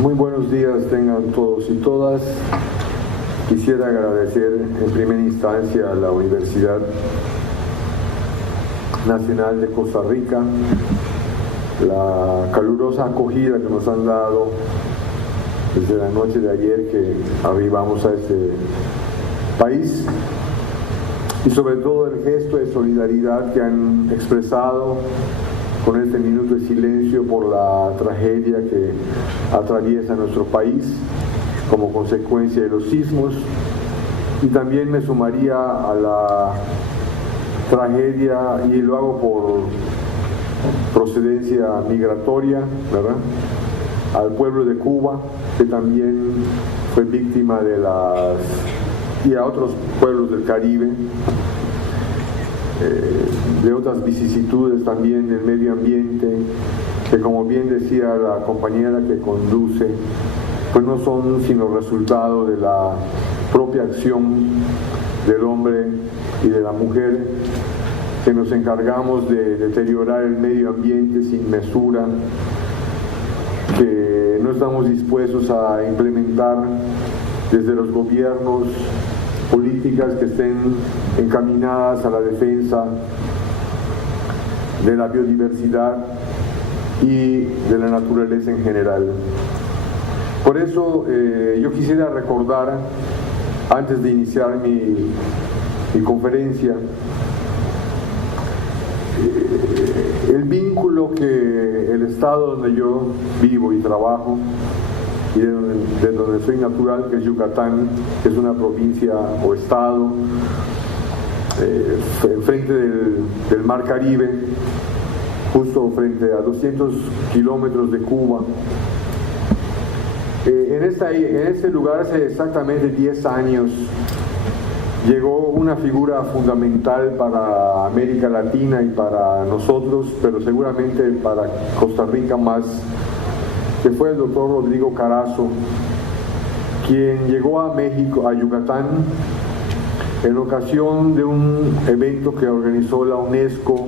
Muy buenos días tengan todos y todas. Quisiera agradecer en primera instancia a la Universidad Nacional de Costa Rica la calurosa acogida que nos han dado desde la noche de ayer que arribamos a este país, y sobre todo el gesto de solidaridad que han expresado con este minuto de silencio por la tragedia que atraviesa nuestro país como consecuencia de los sismos. Y también me sumaría a la tragedia, y lo hago por procedencia migratoria, ¿verdad?, al pueblo de Cuba, que también fue víctima de y a otros pueblos del Caribe, de otras vicisitudes también del medio ambiente, que, como bien decía la compañera que conduce, pues no son sino resultado de la propia acción del hombre y de la mujer, que nos encargamos de deteriorar el medio ambiente sin mesura, que no estamos dispuestos a implementar desde los gobiernos políticas que estén encaminadas a la defensa de la biodiversidad y de la naturaleza en general. Por eso yo quisiera recordar, antes de iniciar mi conferencia, el vínculo que el estado donde yo vivo y trabajo, y de donde soy natural, que es Yucatán, que es una provincia o estado enfrente del Mar Caribe, justo frente a 200 kilómetros de Cuba. En este lugar hace exactamente 10 años llegó una figura fundamental para América Latina y para nosotros, pero seguramente para Costa Rica más, que fue el doctor Rodrigo Carazo, quien llegó a México, a Yucatán, en ocasión de un evento que organizó la UNESCO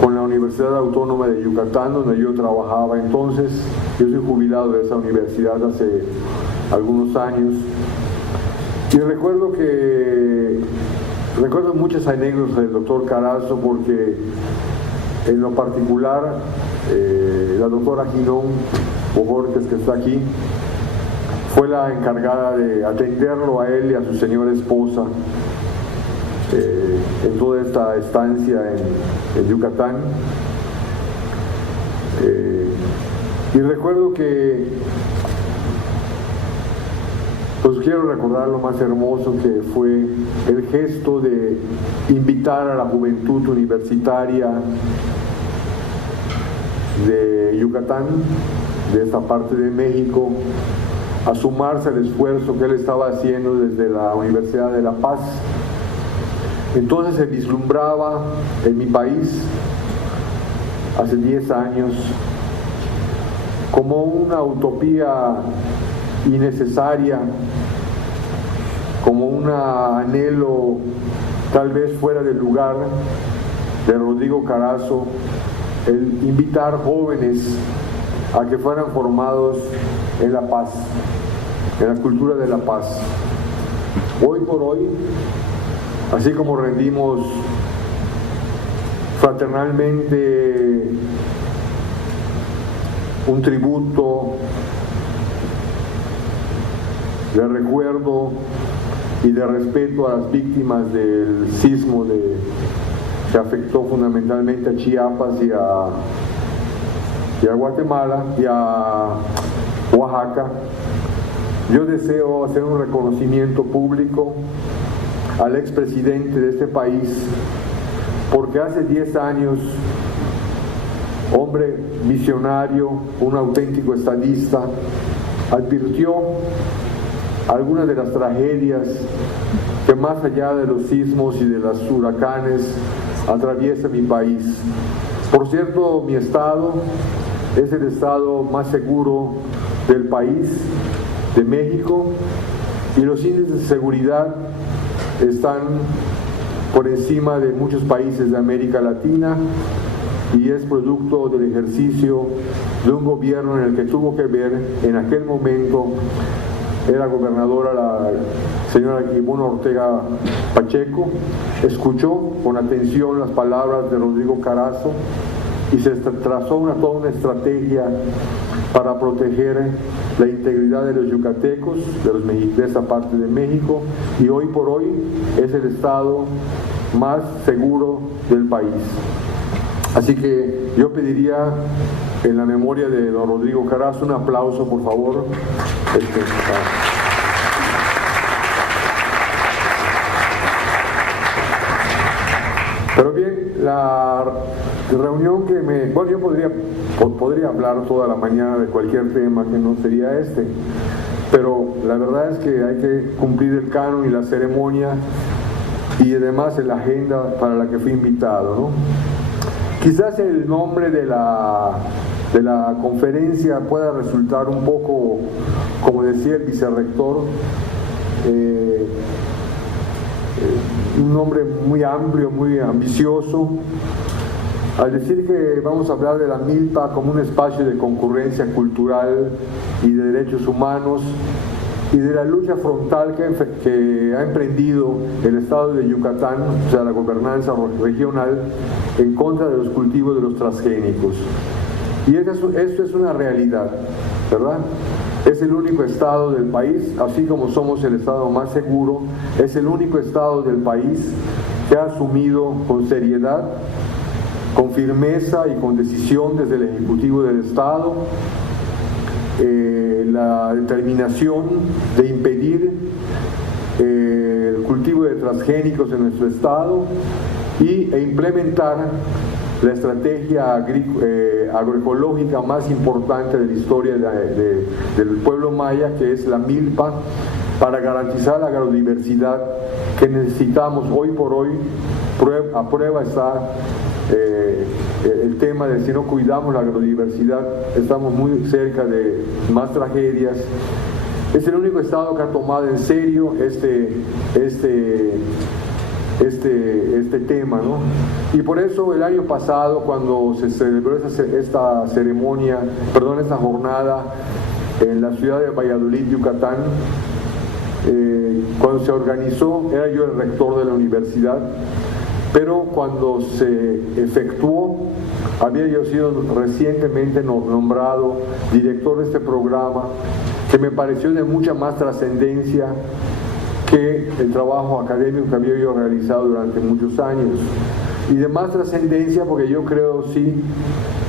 con la Universidad Autónoma de Yucatán, donde yo trabajaba entonces. Yo soy jubilado de esa universidad hace algunos años, y recuerdo muchas anécdotas del doctor Carazo, porque en lo particular la doctora Ginón Bojorquez, que está aquí, fue la encargada de atenderlo a él y a su señora esposa en toda esta estancia en Yucatán. Y recuerdo que, pues quiero recordar lo más hermoso que fue el gesto de invitar a la juventud universitaria de Yucatán, de esta parte de México, a sumarse al esfuerzo que él estaba haciendo desde la Universidad de La Paz. Entonces se vislumbraba en mi país, hace 10 años, como una utopía innecesaria, como un anhelo tal vez fuera del lugar de Rodrigo Carazo, el invitar jóvenes a que fueran formados en la paz, en la cultura de la paz. Hoy por hoy, así como rendimos fraternalmente un tributo de recuerdo y de respeto a las víctimas del sismo que afectó fundamentalmente a Chiapas y a Guatemala y a Oaxaca, yo deseo hacer un reconocimiento público al expresidente de este país, porque hace 10 años, hombre visionario, un auténtico estadista, advirtió algunas de las tragedias que, más allá de los sismos y de los huracanes, atraviesa mi país. Por cierto, mi estado es el estado más seguro del país, de México, y los índices de seguridad están por encima de muchos países de América Latina, y es producto del ejercicio de un gobierno en el que tuvo que ver, en aquel momento era gobernadora la señora Ivonne Ortega Pacheco, escuchó con atención las palabras de Rodrigo Carazo y se trazó toda una estrategia para proteger la integridad de los yucatecos, de esa parte de México, y hoy por hoy es el estado más seguro del país. Así que yo pediría en la memoria de don Rodrigo Carazo un aplauso, por favor. Pero bien, la reunión que bueno, yo podría hablar toda la mañana de cualquier tema que no sería este, pero la verdad es que hay que cumplir el canon y la ceremonia y además la agenda para la que fui invitado, ¿no? Quizás el nombre de la conferencia pueda resultar un poco, como decía el vicerrector, un nombre muy amplio, muy ambicioso, al decir que vamos a hablar de la milpa como un espacio de concurrencia cultural y de derechos humanos y de la lucha frontal que ha emprendido el estado de Yucatán, o sea, la gobernanza regional, en contra de los cultivos de los transgénicos. Y esto es una realidad, ¿verdad? Es el único estado del país, así como somos el estado más seguro, es el único estado del país que ha asumido con seriedad, con firmeza y con decisión desde el Ejecutivo del Estado la determinación de impedir el cultivo de transgénicos en nuestro estado e implementar la estrategia agroecológica más importante de la historia del pueblo maya, que es la milpa, para garantizar la agrodiversidad que necesitamos hoy por hoy. A prueba está el tema de si no cuidamos la agrodiversidad, estamos muy cerca de más tragedias. Es el único estado que ha tomado en serio este tema, ¿no? Y por eso el año pasado, cuando se celebró esta jornada en la ciudad de Valladolid, Yucatán, cuando se organizó, era yo el rector de la universidad, pero cuando se efectuó, había yo sido recientemente nombrado director de este programa, que me pareció de mucha más trascendencia que el trabajo académico que había yo realizado durante muchos años. Y de más trascendencia porque yo creo sí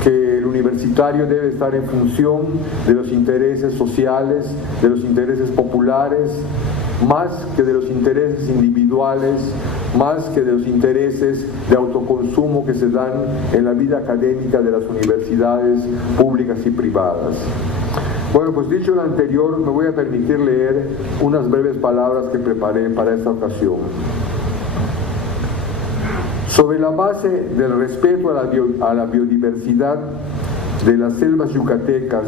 que el universitario debe estar en función de los intereses sociales, de los intereses populares, más que de los intereses individuales, más que de los intereses de autoconsumo que se dan en la vida académica de las universidades públicas y privadas. Bueno, pues dicho lo anterior, me voy a permitir leer unas breves palabras que preparé para esta ocasión. Sobre la base del respeto a la biodiversidad de las selvas yucatecas,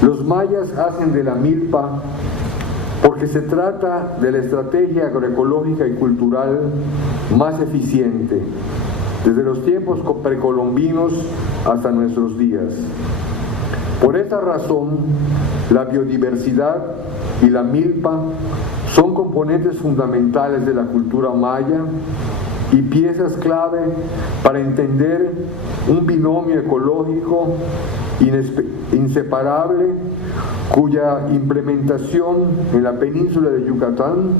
los mayas hacen de la milpa, porque se trata de la estrategia agroecológica y cultural más eficiente, desde los tiempos precolombinos hasta nuestros días. Por esta razón, la biodiversidad y la milpa son componentes fundamentales de la cultura maya y piezas clave para entender un binomio ecológico inseparable cuya implementación en la península de Yucatán,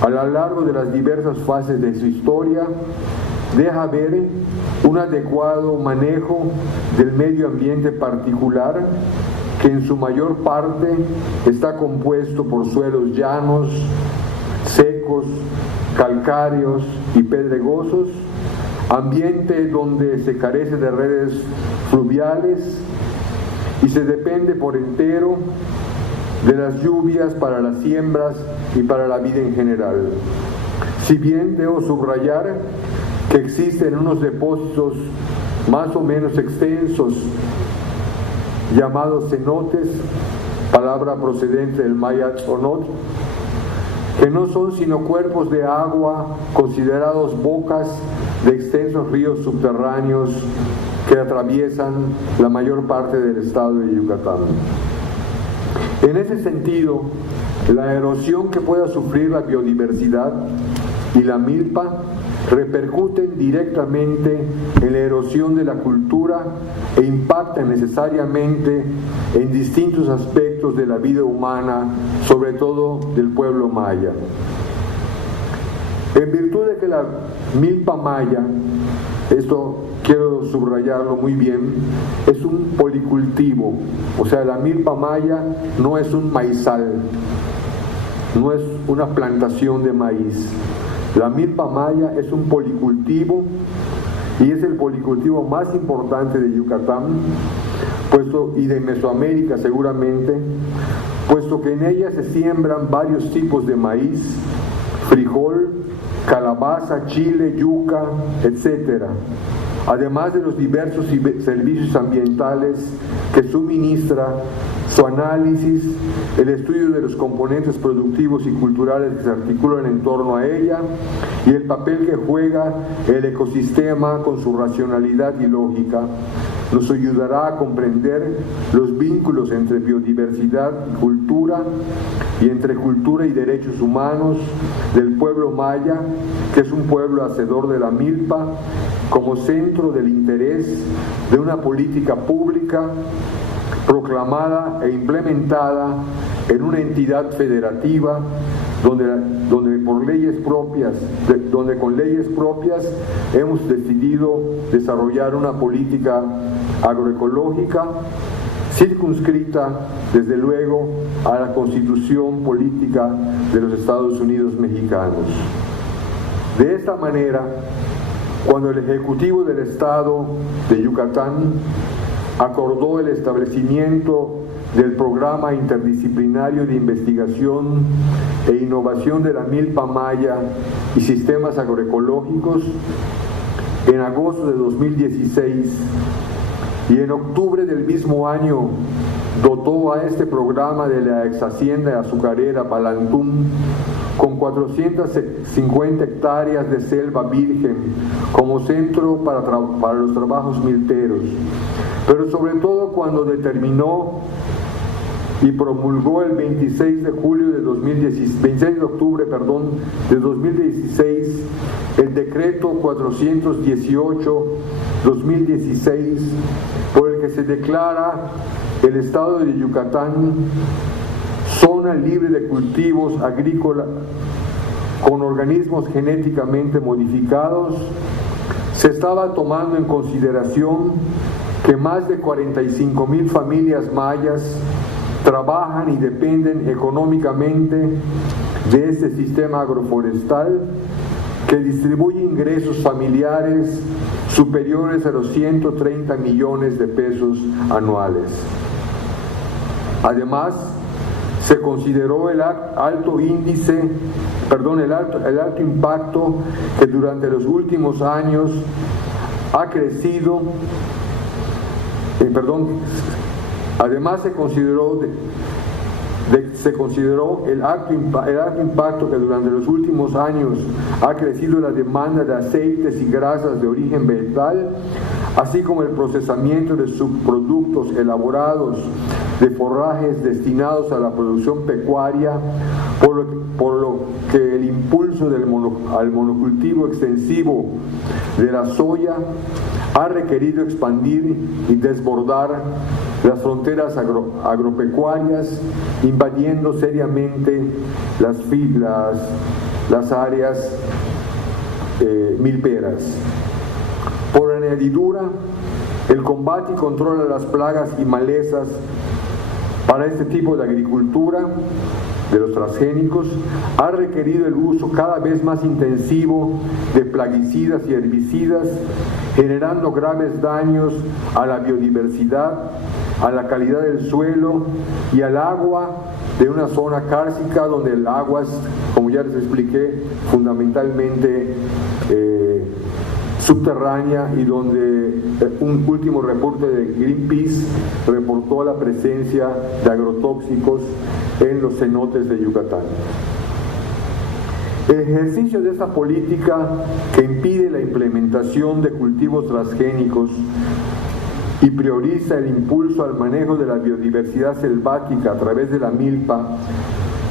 a lo largo de las diversas fases de su historia, deja ver un adecuado manejo del medio ambiente particular, que en su mayor parte está compuesto por suelos llanos, secos, calcáreos y pedregosos, ambiente donde se carece de redes fluviales y se depende por entero de las lluvias para las siembras y para la vida en general. Si bien debo subrayar que existen unos depósitos más o menos extensos llamados cenotes, palabra procedente del maya tzonot, que no son sino cuerpos de agua considerados bocas de extensos ríos subterráneos que atraviesan la mayor parte del estado de Yucatán. En ese sentido, la erosión que pueda sufrir la biodiversidad y la milpa repercuten directamente en la erosión de la cultura e impactan necesariamente en distintos aspectos de la vida humana, sobre todo del pueblo maya. En virtud de que la milpa maya, esto quiero subrayarlo muy bien, es un policultivo, o sea, la milpa maya no es un maizal, no es una plantación de maíz. La milpa maya es un policultivo y es el policultivo más importante de Yucatán, y de Mesoamérica seguramente, puesto que en ella se siembran varios tipos de maíz, frijol, calabaza, chile, yuca, etc., además de los diversos servicios ambientales que suministra, su análisis, el estudio de los componentes productivos y culturales que se articulan en torno a ella y el papel que juega el ecosistema con su racionalidad y lógica, nos ayudará a comprender los vínculos entre biodiversidad y cultura y entre cultura y derechos humanos del pueblo maya, que es un pueblo hacedor de la milpa, como centro del interés de una política pública proclamada e implementada en una entidad federativa donde con leyes propias hemos decidido desarrollar una política agroecológica circunscrita desde luego a la Constitución política de los Estados Unidos mexicanos. De esta manera, cuando el Ejecutivo del Estado de Yucatán acordó el establecimiento del Programa Interdisciplinario de Investigación e Innovación de la Milpa Maya y Sistemas Agroecológicos, en agosto de 2016, y en octubre del mismo año dotó a este programa de la ex hacienda azucarera Palantún con 450 hectáreas de selva virgen como centro para los trabajos milperos, pero sobre todo cuando determinó y promulgó el 26 de octubre de 2016 el decreto 418/2016 por el que se declara el estado de Yucatán zona libre de cultivos agrícolas con organismos genéticamente modificados. Se estaba tomando en consideración que más de 45,000 familias mayas trabajan y dependen económicamente de este sistema agroforestal que distribuye ingresos familiares superiores a los 130 millones de pesos anuales. Además, se consideró el alto impacto que durante los últimos años ha crecido. Además se consideró el alto impacto que durante los últimos años ha crecido la demanda de aceites y grasas de origen vegetal, así como el procesamiento de subproductos elaborados de forrajes destinados a la producción pecuaria, por lo que el impulso al monocultivo extensivo de la soya ha requerido expandir y desbordar las fronteras agropecuarias, invadiendo seriamente las áreas milperas. Por añadidura, el combate y control de las plagas y malezas para este tipo de agricultura de los transgénicos ha requerido el uso cada vez más intensivo de plaguicidas y herbicidas, generando graves daños a la biodiversidad, a la calidad del suelo y al agua de una zona cárcica donde el agua es, como ya les expliqué, fundamentalmente subterránea, y donde un último reporte de Greenpeace reportó la presencia de agrotóxicos en los cenotes de Yucatán. El ejercicio de esta política que impide la implementación de cultivos transgénicos y prioriza el impulso al manejo de la biodiversidad selvática a través de la milpa,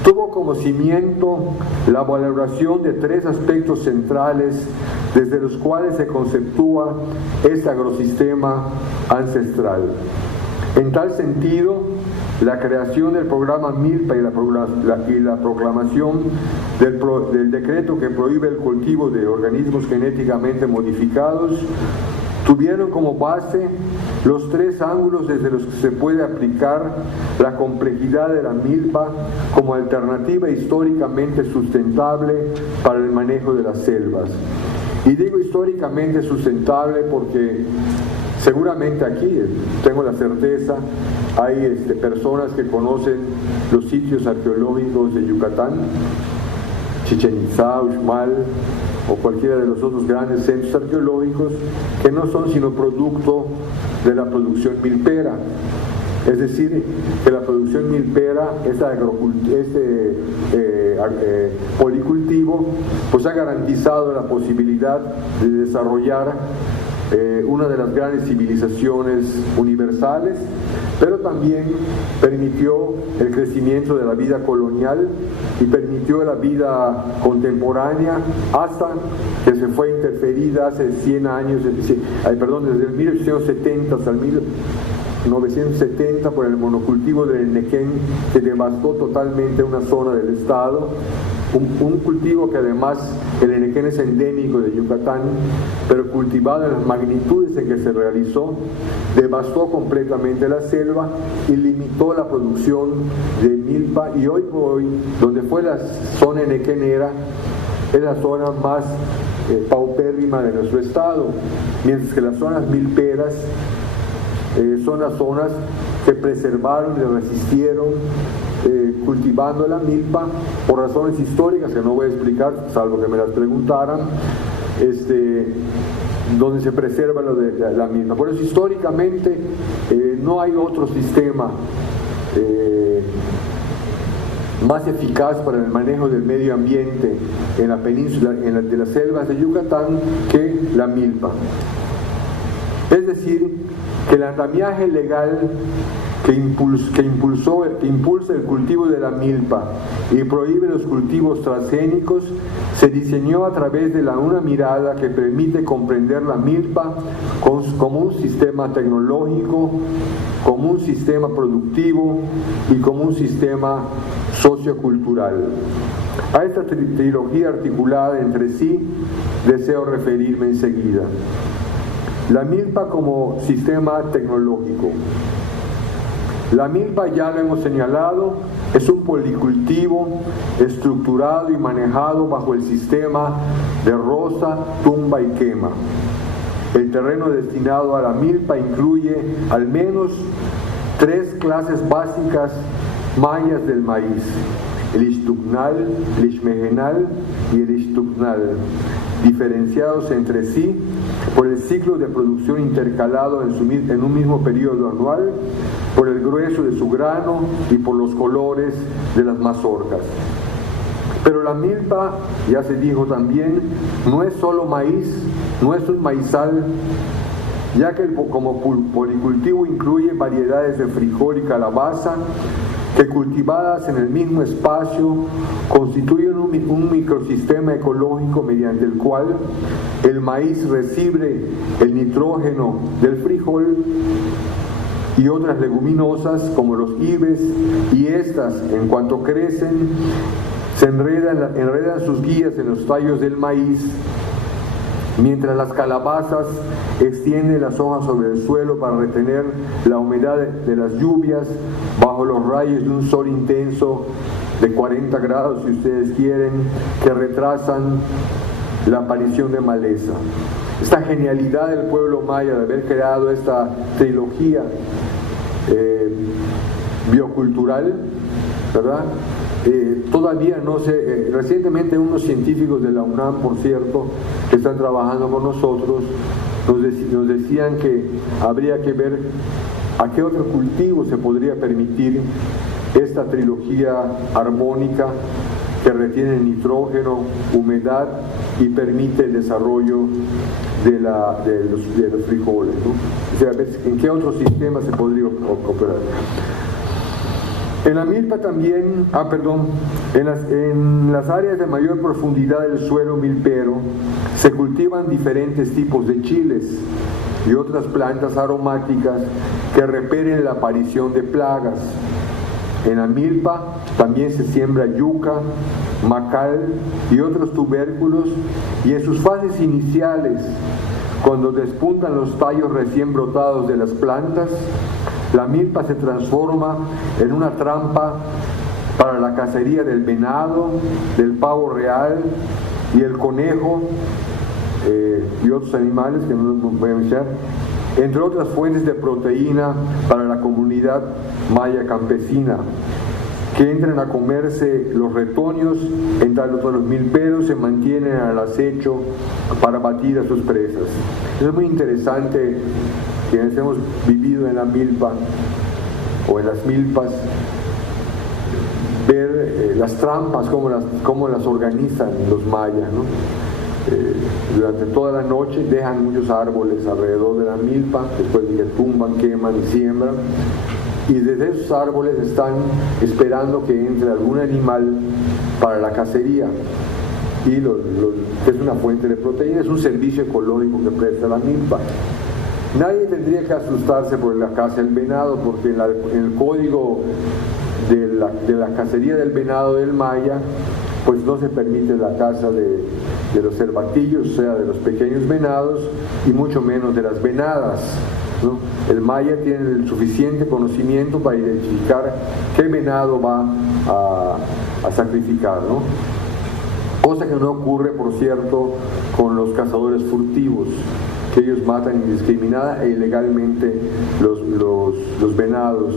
tuvo como cimiento la valoración de 3 aspectos centrales desde los cuales se conceptúa este agrosistema ancestral. En tal sentido, la creación del programa Milpa y la proclamación del decreto que prohíbe el cultivo de organismos genéticamente modificados tuvieron como base los 3 ángulos desde los que se puede aplicar la complejidad de la milpa como alternativa históricamente sustentable para el manejo de las selvas. Y digo históricamente sustentable porque seguramente aquí, tengo la certeza, hay personas que conocen los sitios arqueológicos de Yucatán, Chichén Itzá, Uxmal, o cualquiera de los otros grandes centros arqueológicos, que no son sino producto de la producción milpera. Es decir, que la producción milpera, policultivo, pues ha garantizado la posibilidad de desarrollar una de las grandes civilizaciones universales, pero también permitió el crecimiento de la vida colonial y permitió la vida contemporánea hasta que se fue interferida hace 100 años, desde el 1870 hasta el 1970 por el monocultivo del Nequén, que devastó totalmente una zona del estado. Un cultivo que además el Enequén es endémico de Yucatán, pero cultivado en las magnitudes en que se realizó, devastó completamente la selva y limitó la producción de milpa, y hoy por hoy, donde fue la zona enequenera, es la zona más paupérrima de nuestro estado, mientras que las zonas milperas son las zonas que preservaron y resistieron cultivando la milpa por razones históricas que no voy a explicar, salvo que me las preguntaran, donde se preserva lo de la milpa. Por eso históricamente no hay otro sistema más eficaz para el manejo del medio ambiente en la península, de las selvas de Yucatán, que la milpa. Es decir, que el andamiaje legal que impulsa el cultivo de la milpa y prohíbe los cultivos transgénicos se diseñó a través de una mirada que permite comprender la milpa como un sistema tecnológico, como un sistema productivo y como un sistema sociocultural. A esta trilogía articulada entre sí deseo referirme enseguida. La milpa como sistema tecnológico. La milpa, ya lo hemos señalado, es un policultivo estructurado y manejado bajo el sistema de roza, tumba y quema. El terreno destinado a la milpa incluye al menos 3 clases básicas mayas del maíz: el ixtucnal, el ixmejenal y el ixtucnal, diferenciados entre sí por el ciclo de producción intercalado en un mismo periodo anual, por el grueso de su grano y por los colores de las mazorcas. Pero la milpa, ya se dijo también, no es solo maíz, no es un maizal, ya que como policultivo incluye variedades de frijol y calabaza que, cultivadas en el mismo espacio, constituyen un microsistema ecológico mediante el cual el maíz recibe el nitrógeno del frijol y otras leguminosas como los ibes, y estas, en cuanto crecen, se enredan sus guías en los tallos del maíz, mientras las calabazas extienden las hojas sobre el suelo para retener la humedad de las lluvias bajo los rayos de un sol intenso de 40 grados, si ustedes quieren, que retrasan la aparición de maleza. Esta genialidad del pueblo maya de haber creado esta trilogía biocultural, ¿verdad? Todavía no sé, recientemente unos científicos de la UNAM, por cierto, que están trabajando con nosotros, nos decían que habría que ver a qué otro cultivo se podría permitir esta trilogía armónica que retiene nitrógeno, humedad y permite el desarrollo de los frijoles, ¿no? O sea, ¿en qué otros sistemas se podría operar? En la milpa también, en las áreas de mayor profundidad del suelo milpero se cultivan diferentes tipos de chiles y otras plantas aromáticas que repelen la aparición de plagas. En la milpa también se siembra yuca, macal y otros tubérculos, y en sus fases iniciales, cuando despuntan los tallos recién brotados de las plantas, la milpa se transforma en una trampa para la cacería del venado, del pavo real y el conejo y otros animales que no los voy a mencionar, entre otras fuentes de proteína para la comunidad maya campesina, que entran a comerse los retoños, en tanto los milperos se mantienen al acecho para batir a sus presas. Eso es muy interesante, quienes hemos vivido en la milpa o en las milpas, ver las trampas, cómo las organizan los mayas, ¿no? Durante toda la noche dejan muchos árboles alrededor de la milpa, después de que tumban, queman y siembran, y desde esos árboles están esperando que entre algún animal para la cacería, y es una fuente de proteína, es un servicio ecológico que presta la milpa. Nadie tendría que asustarse por la caza del venado, porque en el código de la cacería del venado del maya, pues no se permite la caza de los cervatillos, o sea, de los pequeños venados, y mucho menos de las venadas, ¿no? El maya tiene el suficiente conocimiento para identificar qué venado va a sacrificar, ¿no? Cosa que no ocurre, por cierto, con los cazadores furtivos, que ellos matan indiscriminada e ilegalmente los venados.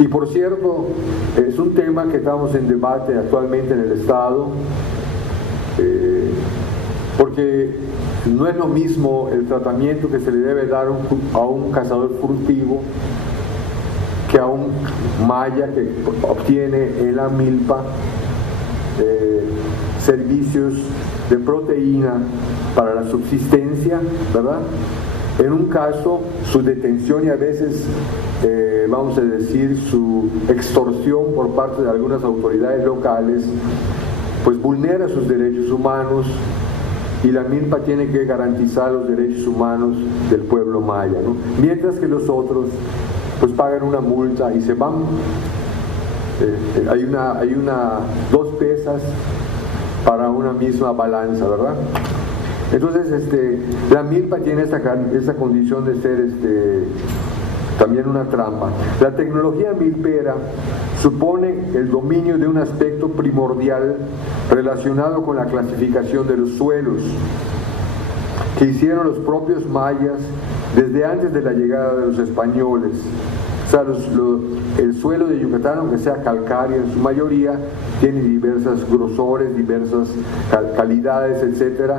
Y por cierto, es un tema que estamos en debate actualmente en el Estado, porque no es lo mismo el tratamiento que se le debe dar a un cazador furtivo que a un maya que obtiene en la milpa servicios de proteína para la subsistencia, ¿verdad? En un caso, su detención y a veces, vamos a decir, su extorsión por parte de algunas autoridades locales, pues vulnera sus derechos humanos, y la milpa tiene que garantizar los derechos humanos del pueblo maya, ¿no? Mientras que los otros, pues pagan una multa y se van. Hay dos pesas para una misma balanza, ¿verdad? Entonces, la milpa tiene esta condición de ser también una trampa. La tecnología milpera supone el dominio de un aspecto primordial relacionado con la clasificación de los suelos, que hicieron los propios mayas desde antes de la llegada de los españoles. O sea, el suelo de Yucatán, aunque sea calcáreo en su mayoría, tiene diversos grosores, diversas calidades, etc.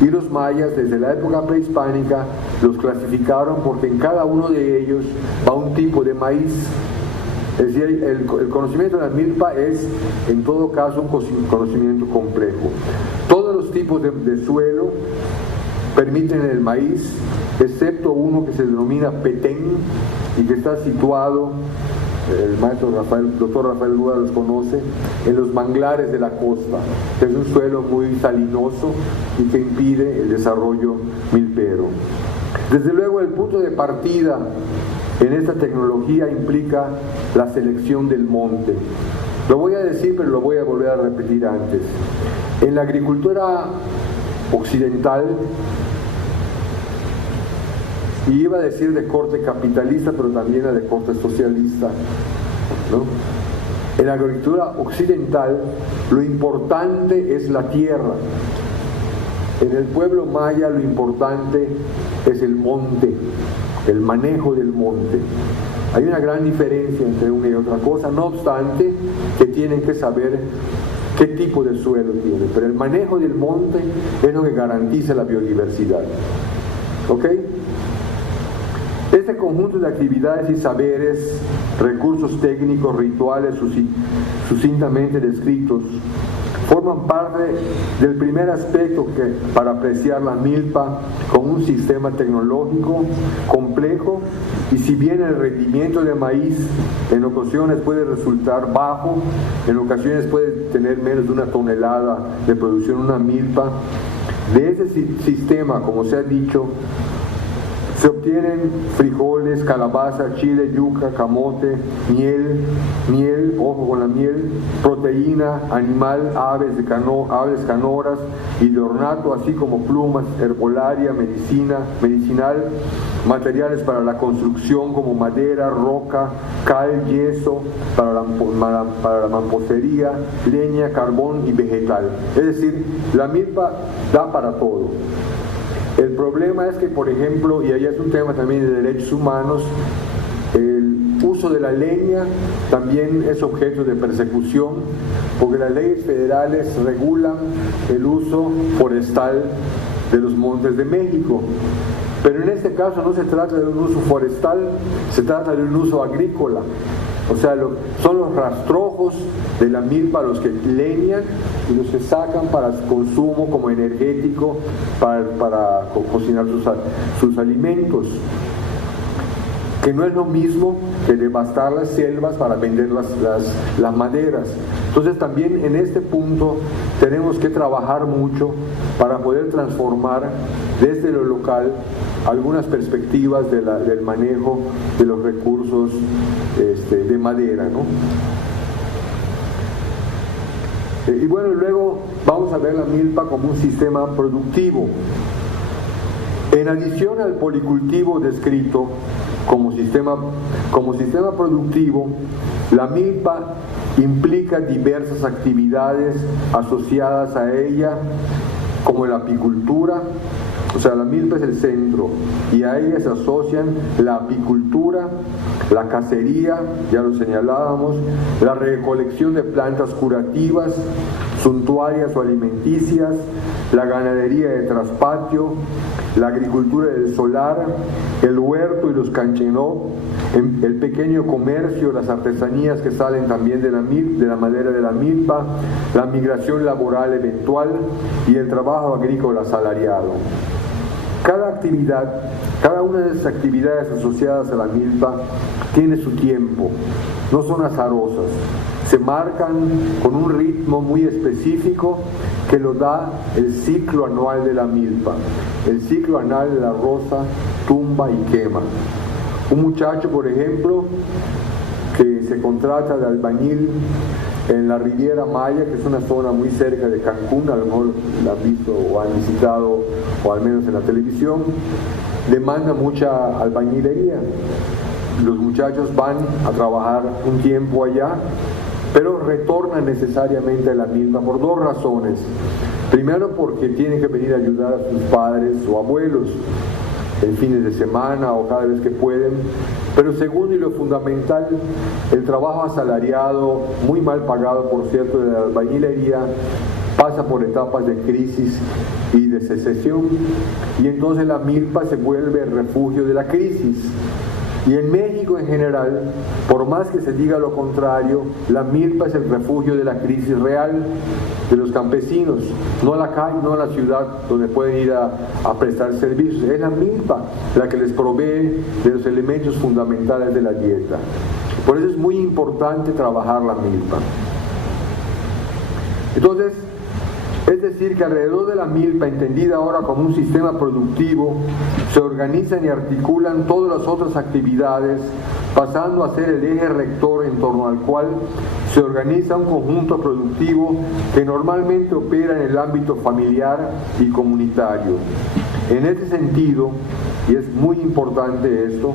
Y los mayas, desde la época prehispánica, los clasificaron porque en cada uno de ellos va un tipo de maíz. Es decir, el conocimiento de la milpa es, en todo caso, un conocimiento complejo. Todos los tipos de suelo permiten el maíz, excepto uno que se denomina petén y que está situado, el maestro doctor Rafael Rúa los conoce, en los manglares de la costa. Es un suelo muy salinoso y que impide el desarrollo milpero. Desde luego, el punto de partida en esta tecnología implica la selección del monte. Lo voy a decir, pero lo voy a volver a repetir antes. En la agricultura occidental, y iba a decir de corte capitalista, pero también de corte socialista, ¿no? En la agricultura occidental, lo importante es la tierra. En el pueblo maya, lo importante es el monte, el manejo del monte. Hay una gran diferencia entre una y otra cosa, no obstante que tienen que saber qué tipo de suelo tiene, pero el manejo del monte es lo que garantiza la biodiversidad. ¿Ok? Este conjunto de actividades y saberes, recursos técnicos, rituales sucintamente descritos, forman parte del primer aspecto para apreciar la milpa como un sistema tecnológico complejo, y si bien el rendimiento de maíz en ocasiones puede resultar bajo, en ocasiones puede tener menos de 1 tonelada de producción una milpa, de ese sistema, como se ha dicho, se obtienen frijoles, calabaza, chile, yuca, camote, miel, ojo con la miel, proteína animal, aves canoras y de ornato, así como plumas, herbolaria, medicinal, materiales para la construcción como madera, roca, cal, yeso, para la mampostería, leña, carbón y vegetal. Es decir, la milpa da para todo. El problema es que, por ejemplo, y ahí es un tema también de derechos humanos, el uso de la leña también es objeto de persecución, porque las leyes federales regulan el uso forestal de los montes de México. Pero en este caso no se trata de un uso forestal, se trata de un uso agrícola. O sea, son los rastrojos de la milpa los que leñan y los que sacan para su consumo como energético para cocinar sus alimentos, que no es lo mismo que devastar las selvas para vender las maderas. Entonces también en este punto tenemos que trabajar mucho para poder transformar desde lo local algunas perspectivas del manejo de los recursos de madera, ¿no? Y bueno, luego vamos a ver la milpa como un sistema productivo. En adición al policultivo descrito como sistema productivo, la milpa implica diversas actividades asociadas a ella, como la apicultura. O sea, la milpa es el centro y a ella se asocian la apicultura, la cacería, ya lo señalábamos, la recolección de plantas curativas, suntuarias o alimenticias, la ganadería de traspatio, la agricultura del solar, el huerto y los canchenó, el pequeño comercio, las artesanías que salen también de la madera de la milpa, la migración laboral eventual y el trabajo agrícola asalariado. Cada una de esas actividades asociadas a la milpa tiene su tiempo, no son azarosas, se marcan con un ritmo muy específico que lo da el ciclo anual de la milpa, el ciclo anual de la roza, tumba y quema. Un muchacho, por ejemplo, que se contrata de albañil en la Riviera Maya, que es una zona muy cerca de Cancún, a lo mejor la han visto o han visitado, o al menos en la televisión, demanda mucha albañilería. Los muchachos van a trabajar un tiempo allá, pero retornan necesariamente a la milpa por dos razones. Primero, porque tienen que venir a ayudar a sus padres o abuelos en fines de semana o cada vez que pueden. Pero segundo, y lo fundamental, el trabajo asalariado, muy mal pagado por cierto, de la albañilería, pasa por etapas de crisis y de secesión, y entonces la milpa se vuelve el refugio de la crisis. Y en México en general, por más que se diga lo contrario, la milpa es el refugio de la crisis real de los campesinos, no la calle, no la ciudad donde pueden ir a prestar servicios. Es la milpa la que les provee de los elementos fundamentales de la dieta. Por eso es muy importante trabajar la milpa. Entonces, es decir, que alrededor de la milpa, entendida ahora como un sistema productivo, se organizan y articulan todas las otras actividades, pasando a ser el eje rector en torno al cual se organiza un conjunto productivo que normalmente opera en el ámbito familiar y comunitario. En ese sentido, y es muy importante esto,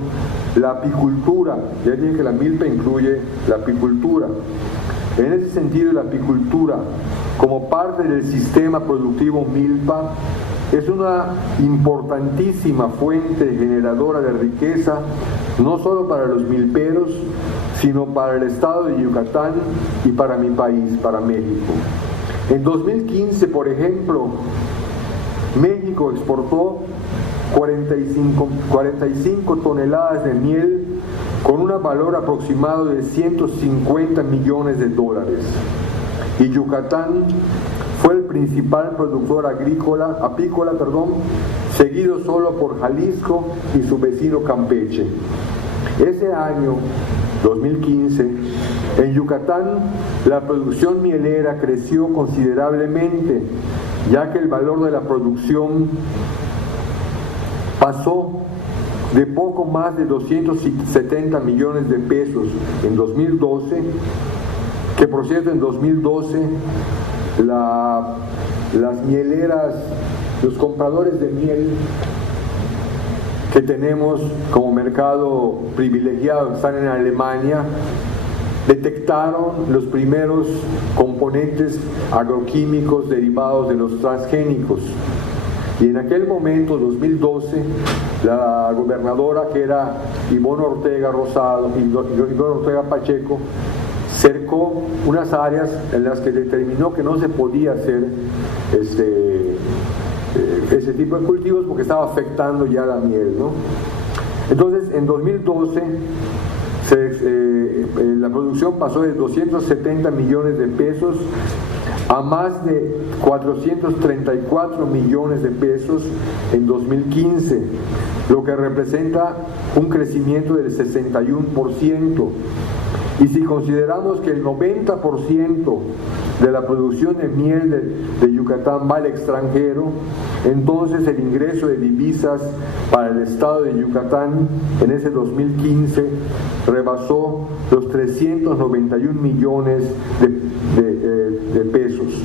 la apicultura, ya dije que la milpa incluye la apicultura. En ese sentido, la apicultura, como parte del sistema productivo milpa, es una importantísima fuente generadora de riqueza, no solo para los milperos, sino para el estado de Yucatán y para mi país, para México. En 2015, por ejemplo, México exportó 45 toneladas de miel con un valor aproximado de $150 millones. y Yucatán fue el principal productor apícola, seguido solo por Jalisco y su vecino Campeche. Ese año, 2015, en Yucatán la producción mielera creció considerablemente, ya que el valor de la producción pasó de poco más de 270 millones de pesos en 2012, que por cierto en 2012 las mieleras, los compradores de miel que tenemos como mercado privilegiado, que están en Alemania, detectaron los primeros componentes agroquímicos derivados de los transgénicos. Y en aquel momento, 2012, la gobernadora, que era Ivonne Ortega Pacheco, cercó unas áreas en las que determinó que no se podía hacer ese tipo de cultivos porque estaba afectando ya la miel, ¿no? Entonces, en 2012, la producción pasó de 270 millones de pesos a más de 434 millones de pesos en 2015, lo que representa un crecimiento del 61%. Y si consideramos que el 90% de la producción de miel de Yucatán va al extranjero, entonces el ingreso de divisas para el estado de Yucatán en ese 2015 rebasó los 391 millones de pesos.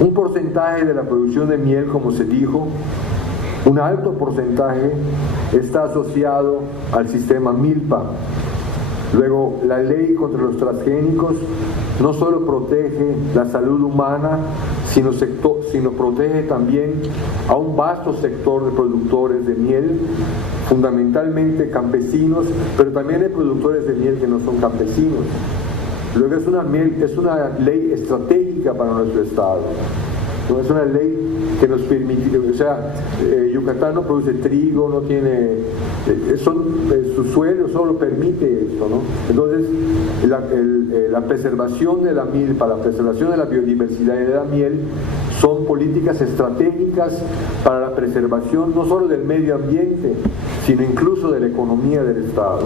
Un porcentaje de la producción de miel, como se dijo, un alto porcentaje está asociado al sistema MILPA. Luego, la ley contra los transgénicos no solo protege la salud humana, sino protege también a un vasto sector de productores de miel, fundamentalmente campesinos, pero también hay productores de miel que no son campesinos. Luego es una ley estratégica para nuestro estado. No es una ley que nos permite, o sea, Yucatán no produce trigo, no tiene, su suelo solo permite esto, ¿no? Entonces, la preservación de la milpa, la preservación de la biodiversidad y de la miel son políticas estratégicas para la preservación no solo del medio ambiente, sino incluso de la economía del estado.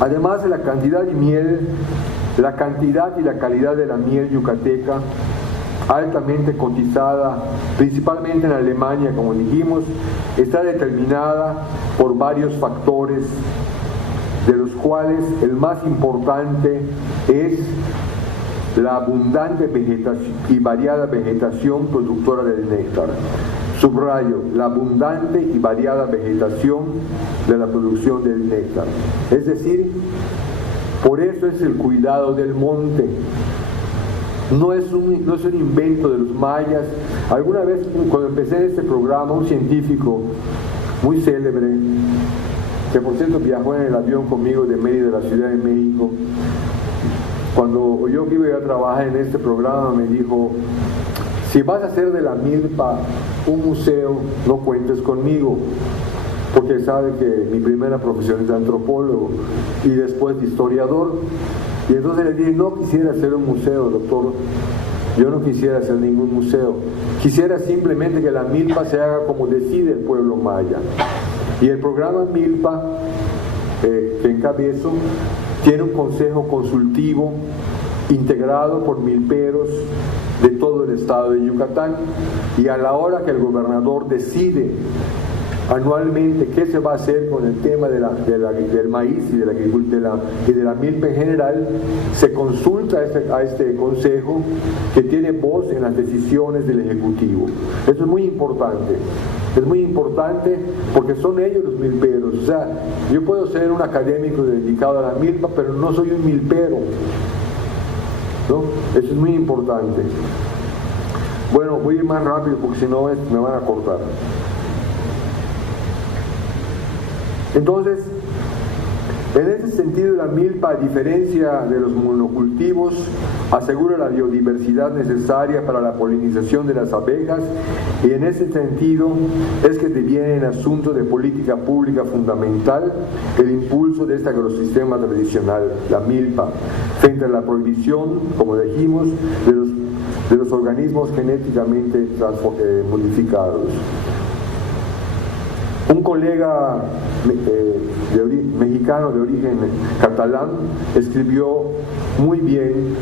Además de la cantidad de miel, la cantidad y la calidad de la miel yucateca, altamente cotizada, principalmente en Alemania, como dijimos, está determinada por varios factores, de los cuales el más importante es la abundante vegetación y variada vegetación productora del néctar. Subrayo, la abundante y variada vegetación de la producción del néctar. Es decir, por eso es el cuidado del monte. No es un invento de los mayas. Alguna vez, cuando empecé este programa, un científico muy célebre, que por cierto viajó en el avión conmigo de Mérida, de la Ciudad de México, cuando oyó que iba a trabajar en este programa, me dijo: si vas a hacer de la milpa un museo, no cuentes conmigo, porque sabe que mi primera profesión es de antropólogo y después de historiador. Y entonces le dije: no quisiera hacer un museo, doctor, yo no quisiera hacer ningún museo, quisiera simplemente que la milpa se haga como decide el pueblo maya. Y el programa Milpa, que encabezo, tiene un consejo consultivo integrado por milperos de todo el estado de Yucatán, y a la hora que el gobernador decide anualmente qué se va a hacer con el tema del maíz y de la milpa en general, se consulta a este consejo, que tiene voz en las decisiones del Ejecutivo. Eso es muy importante. Es muy importante porque son ellos los milperos. O sea, yo puedo ser un académico dedicado a la milpa, pero no soy un milpero, ¿no? Eso es muy importante. Bueno, voy a ir más rápido porque si no me van a cortar. En ese sentido, la milpa, a diferencia de los monocultivos, asegura la biodiversidad necesaria para la polinización de las abejas, y en ese sentido es que deviene en asunto de política pública fundamental el impulso de este agrosistema tradicional, la milpa, frente a la prohibición, como dijimos, de los organismos genéticamente modificados. Un colega mexicano de origen catalán escribió muy bien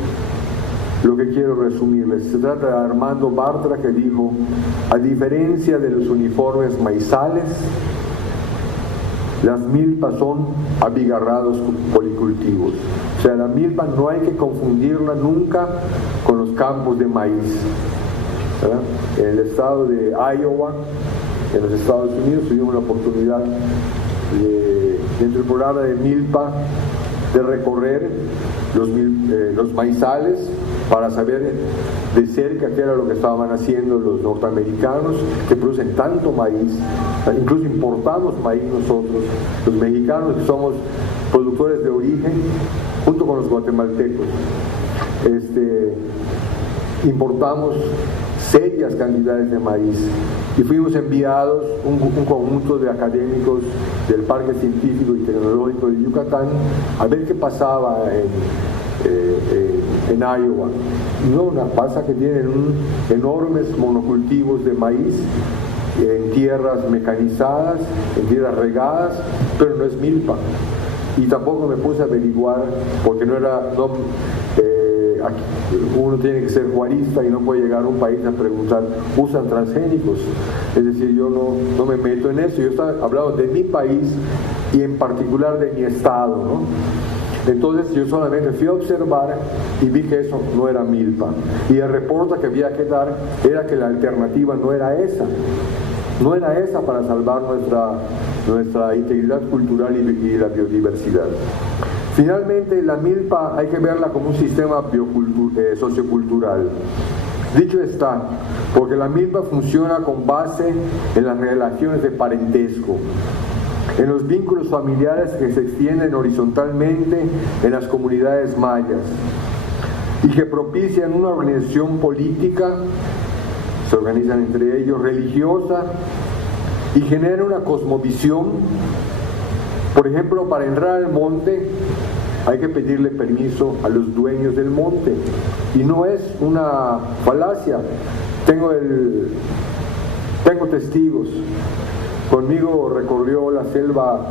lo que quiero resumirles. Se trata de Armando Bartra, que dijo: a diferencia de los uniformes maizales, las milpas son abigarrados policultivos. O sea, la milpa no hay que confundirla nunca con los campos de maíz, ¿verdad? En el estado de Iowa, en los Estados Unidos, tuvimos la oportunidad dentro del programa de milpa de recorrer los maizales para saber de cerca qué era lo que estaban haciendo los norteamericanos, que producen tanto maíz. Incluso importamos maíz nosotros, los mexicanos, que somos productores de origen, junto con los guatemaltecos. Importamos serias cantidades de maíz, y fuimos enviados un conjunto de académicos del Parque Científico y Tecnológico de Yucatán a ver qué pasaba en Iowa. No, pasa que tienen enormes monocultivos de maíz en tierras mecanizadas, en tierras regadas, pero no es milpa. Y tampoco me puse a averiguar, porque uno tiene que ser juarista y no puede llegar a un país a preguntar, ¿usan transgénicos? Es decir, yo no me meto en eso. Yo estaba hablando de mi país y en particular de mi estado, ¿no? Entonces yo solamente fui a observar y vi que eso no era milpa. Y el reporte que había que dar era que la alternativa no era esa. No era esa para salvar nuestra integridad cultural y la biodiversidad. Finalmente, la milpa hay que verla como un sistema sociocultural. Dicho está, porque la milpa funciona con base en las relaciones de parentesco, en los vínculos familiares que se extienden horizontalmente en las comunidades mayas y que propician una organización política, se organizan entre ellos, religiosa, y generan una cosmovisión. Por ejemplo, para entrar al monte hay que pedirle permiso a los dueños del monte, y no es una falacia. Tengo testigos. Conmigo recorrió la selva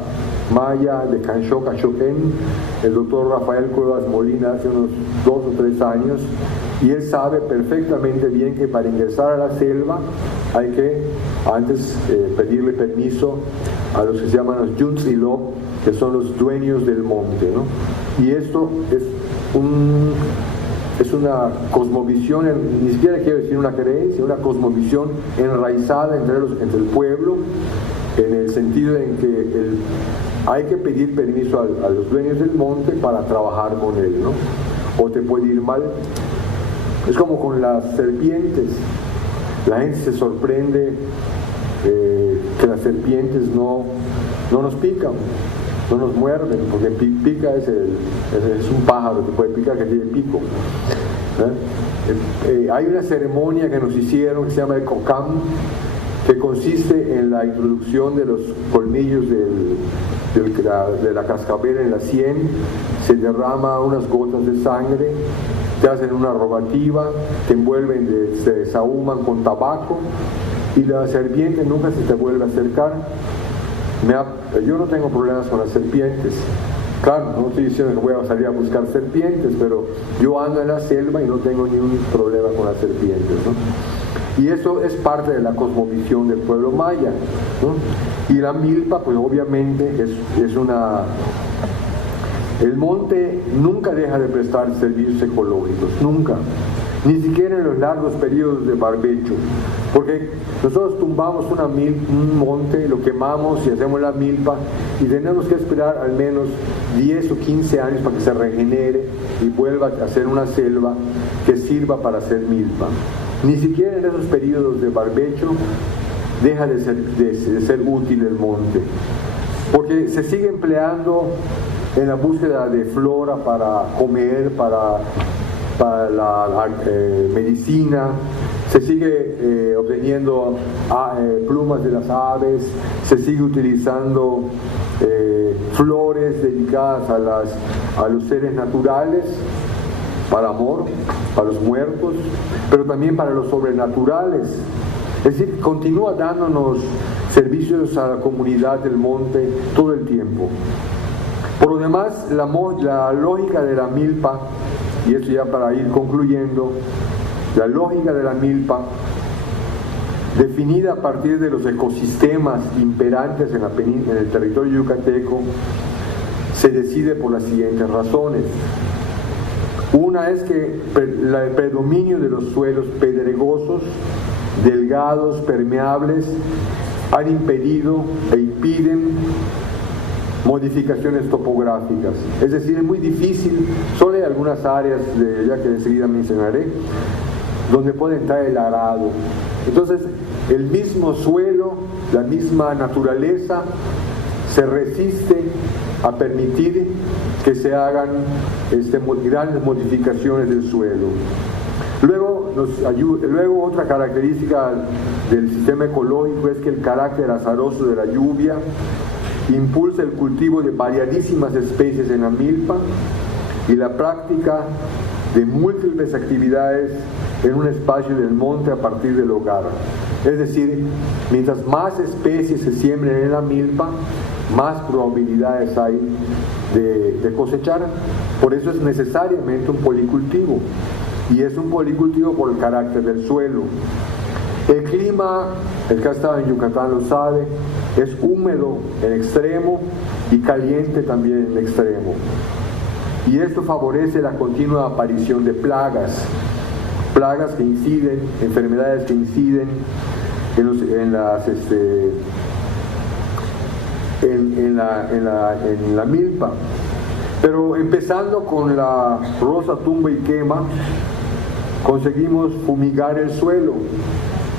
maya de Canchó, Cachoquén, el doctor Rafael Cuevas Molina hace unos 2 o 3 años, y él sabe perfectamente bien que para ingresar a la selva hay que antes pedirle permiso a los que se llaman los Yuntziló, que son los dueños del monte, ¿no? Y esto es una cosmovisión, ni siquiera quiero decir una creencia, una cosmovisión enraizada entre el pueblo, en el sentido en que hay que pedir permiso a los dueños del monte para trabajar con él, ¿no? O te puede ir mal. Es como con las serpientes. La gente se sorprende que las serpientes no nos pican, no nos muerden, porque pica es un pájaro que puede picar, que tiene pico. Hay una ceremonia que nos hicieron que se llama el cocam, que consiste en la introducción de los colmillos de la cascabel en la sien. Se derrama unas gotas de sangre, te hacen una rogativa, te envuelven, se desahuman con tabaco, y la serpiente nunca se te vuelve a acercar. Yo no tengo problemas con las serpientes. Claro, no estoy diciendo que voy a salir a buscar serpientes, pero yo ando en la selva y no tengo ningún problema con las serpientes, ¿no? Y eso es parte de la cosmovisión del pueblo maya, ¿no? Y la milpa, pues obviamente es una... El monte nunca deja de prestar servicios ecológicos, nunca. Ni siquiera en los largos periodos de barbecho, porque nosotros tumbamos un monte, lo quemamos y hacemos la milpa, y tenemos que esperar al menos 10 o 15 años para que se regenere y vuelva a ser una selva que sirva para hacer milpa. Ni siquiera en esos periodos de barbecho deja de ser útil el monte, porque se sigue empleando en la búsqueda de flora para comer, para la medicina. Se sigue obteniendo plumas de las aves, se sigue utilizando flores dedicadas a los seres naturales, para amor, para los muertos, pero también para los sobrenaturales. Es decir, continúa dándonos servicios a la comunidad del monte todo el tiempo. Por lo demás, la lógica de la milpa, y esto ya para ir concluyendo, la lógica de la milpa, definida a partir de los ecosistemas imperantes en el territorio yucateco, se decide por las siguientes razones. Una es que el predominio de los suelos pedregosos, delgados, permeables, han impedido e impiden modificaciones topográficas. Es decir, es muy difícil, solo hay algunas áreas, ya que enseguida mencionaré, donde puede entrar el arado. Entonces, el mismo suelo, la misma naturaleza, se resiste a permitir que se hagan grandes modificaciones del suelo. Luego otra característica del sistema ecológico es que el carácter azaroso de la lluvia impulsa el cultivo de variadísimas especies en la milpa y la práctica de múltiples actividades en un espacio del monte a partir del hogar. Es decir, mientras más especies se siembren en la milpa, más probabilidades hay de cosechar. Por eso es necesariamente un policultivo, y es un policultivo por el carácter del suelo. El clima, el que ha estado en Yucatán lo sabe, es húmedo en extremo y caliente también en extremo. Y esto favorece la continua aparición de plagas que inciden, enfermedades que inciden en la milpa. Pero empezando con la rosa tumba y quema, conseguimos fumigar el suelo.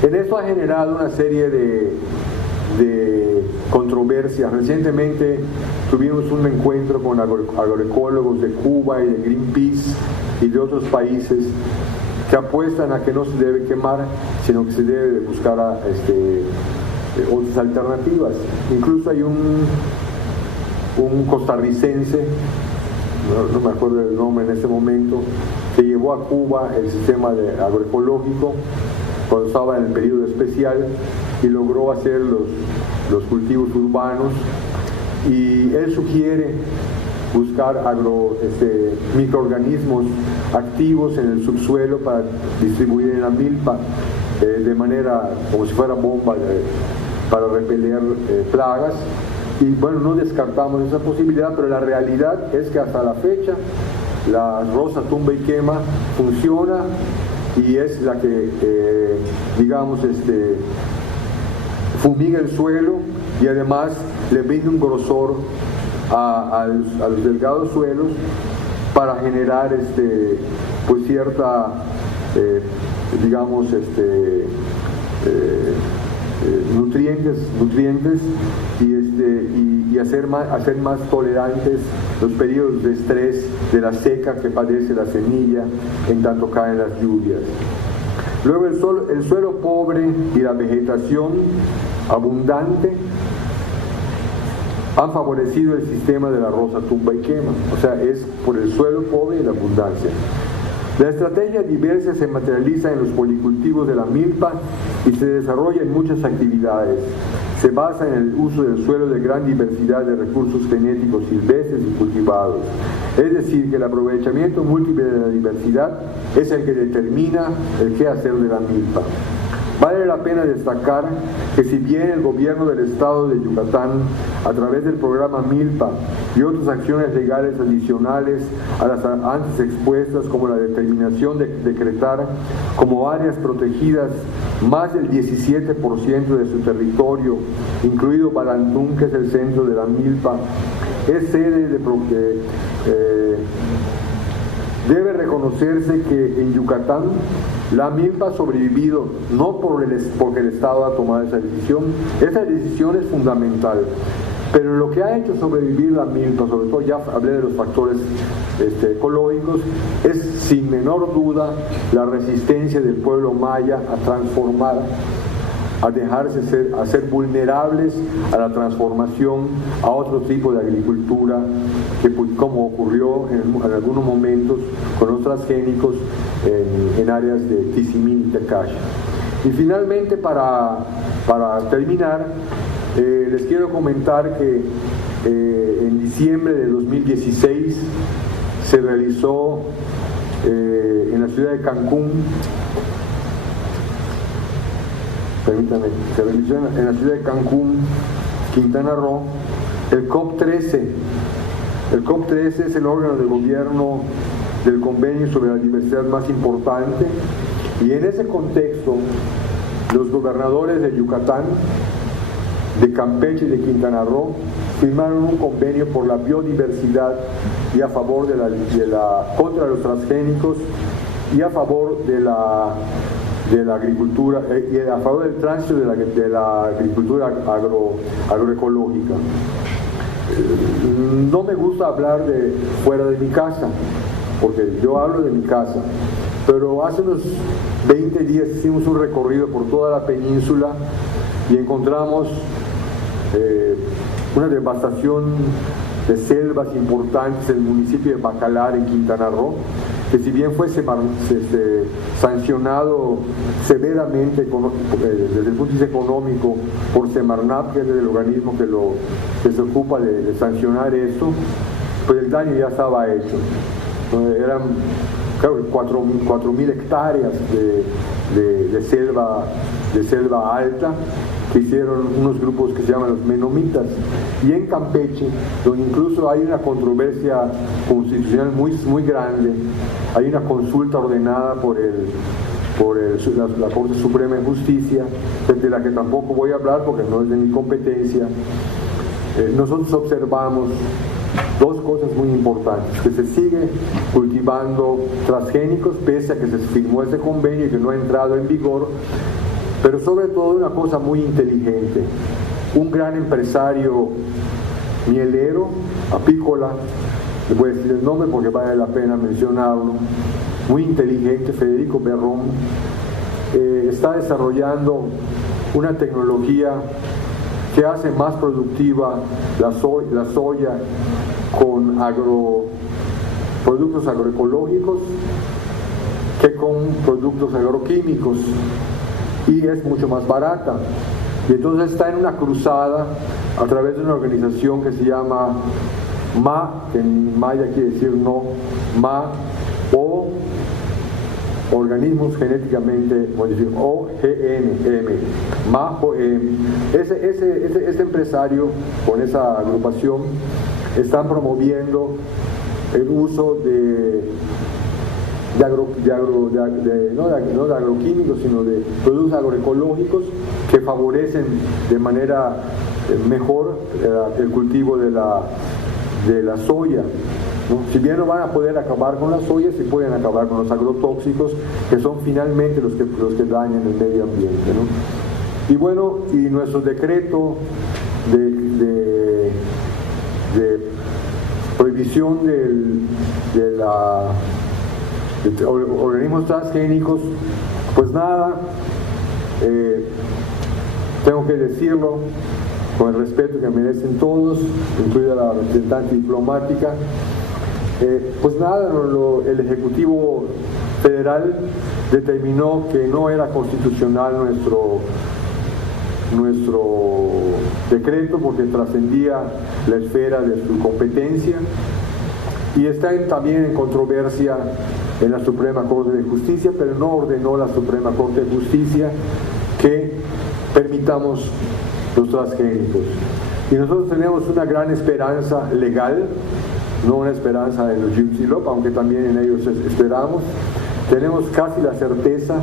En esto ha generado una serie de controversias. Recientemente tuvimos un encuentro con agroecólogos de Cuba y de Greenpeace y de otros países que apuestan a que no se debe quemar, sino que se debe de buscar otras alternativas. Incluso hay un costarricense, no me acuerdo del nombre en este momento, que llevó a Cuba el sistema agroecológico cuando estaba en el periodo especial y logró hacer los cultivos urbanos, y él sugiere buscar microorganismos activos en el subsuelo para distribuir en la milpa de manera como si fuera bomba para repeler plagas. Y bueno, no descartamos esa posibilidad, pero la realidad es que hasta la fecha la rosa tumba y quema funciona y es la que fumiga el suelo y además le brinda un grosor a los delgados suelos para generar cierta nutrientes y hacer más tolerantes los periodos de estrés de la seca que padece la semilla en tanto caen las lluvias. Luego el suelo pobre y la vegetación abundante han favorecido el sistema de la rosa tumba y quema, o sea, es por el suelo pobre y la abundancia. La estrategia diversa se materializa en los policultivos de la milpa y se desarrolla en muchas actividades. Se basa en el uso del suelo de gran diversidad de recursos genéticos silvestres y cultivados. Es decir, que el aprovechamiento múltiple de la diversidad es el que determina el qué hacer de la milpa. Vale la pena destacar que si bien el gobierno del estado de Yucatán, a través del programa Milpa y otras acciones legales adicionales a las antes expuestas, como la determinación de decretar como áreas protegidas más del 17% de su territorio, incluido Balantún, que es el centro de la Milpa, es sede debe reconocerse que en Yucatán la milpa ha sobrevivido no porque el Estado ha tomado esa decisión. Esa decisión es fundamental, Pero lo que ha hecho sobrevivir la milpa, sobre todo ya hablé de los factores ecológicos, es sin menor duda la resistencia del pueblo maya a transformar, a dejarse a ser vulnerables a la transformación a otro tipo de agricultura, que como ocurrió en algunos momentos con los transgénicos en áreas de Tizimín y Tecash. Y finalmente, para terminar, les quiero comentar que en diciembre de 2016 se realizó en la ciudad de Cancún, se realizó en la ciudad de Cancún, Quintana Roo, el COP13. El COP13 es el órgano de gobierno del convenio sobre la diversidad más importante, y en ese contexto los gobernadores de Yucatán, de Campeche y de Quintana Roo firmaron un convenio por la biodiversidad y a favor contra los transgénicos y a favor de la agricultura y a favor del tránsito de la agricultura agroecológica. No me gusta hablar de fuera de mi casa, porque yo hablo de mi casa, pero hace unos 20 días hicimos un recorrido por toda la península y encontramos una devastación de selvas importantes en el municipio de Bacalar, en Quintana Roo, que si bien fue sancionado severamente desde el punto de vista económico por Semarnat, que es el organismo que se ocupa de sancionar esto, pues el daño ya estaba hecho. Eran, claro, 4.000 hectáreas de selva alta que hicieron unos grupos que se llaman los menomitas. Y en Campeche, donde incluso hay una controversia constitucional muy grande, hay una consulta ordenada por la Corte Suprema de Justicia, de la que tampoco voy a hablar porque no es de mi competencia. Nosotros observamos dos cosas muy importantes: que se sigue cultivando transgénicos pese a que se firmó ese convenio y que no ha entrado en vigor, pero sobre todo una cosa muy inteligente. Un gran empresario mielero, apícola, le voy a decir el nombre porque vale la pena mencionarlo, muy inteligente, Federico Berrón, está desarrollando una tecnología que hace más productiva la soya con productos agroecológicos que con productos agroquímicos, y es mucho más barata. Y entonces está en una cruzada a través de una organización que se llama MA, que en maya quiere decir no, MA, o organismos genéticamente modificados, OGM, MA-OGM. Este empresario con esa agrupación están promoviendo el uso no de agroquímicos, sino de productos agroecológicos que favorecen de manera mejor el cultivo de la soya, ¿no? Si bien no van a poder acabar con la soya, sí pueden acabar con los agrotóxicos, que son finalmente los que dañan el medio ambiente, ¿no? Y bueno, y nuestro decreto de prohibición de organismos transgénicos, pues nada, tengo que decirlo con el respeto que merecen todos, incluida la representante diplomática, pues nada, el Ejecutivo Federal determinó que no era constitucional nuestro decreto porque trascendía la esfera de su competencia, y está también en controversia en la Suprema Corte de Justicia, pero no ordenó la Suprema Corte de Justicia que permitamos los transgénicos. Y nosotros tenemos una gran esperanza legal, no una esperanza en los Yimsilop, aunque también en ellos esperamos. Tenemos casi la certeza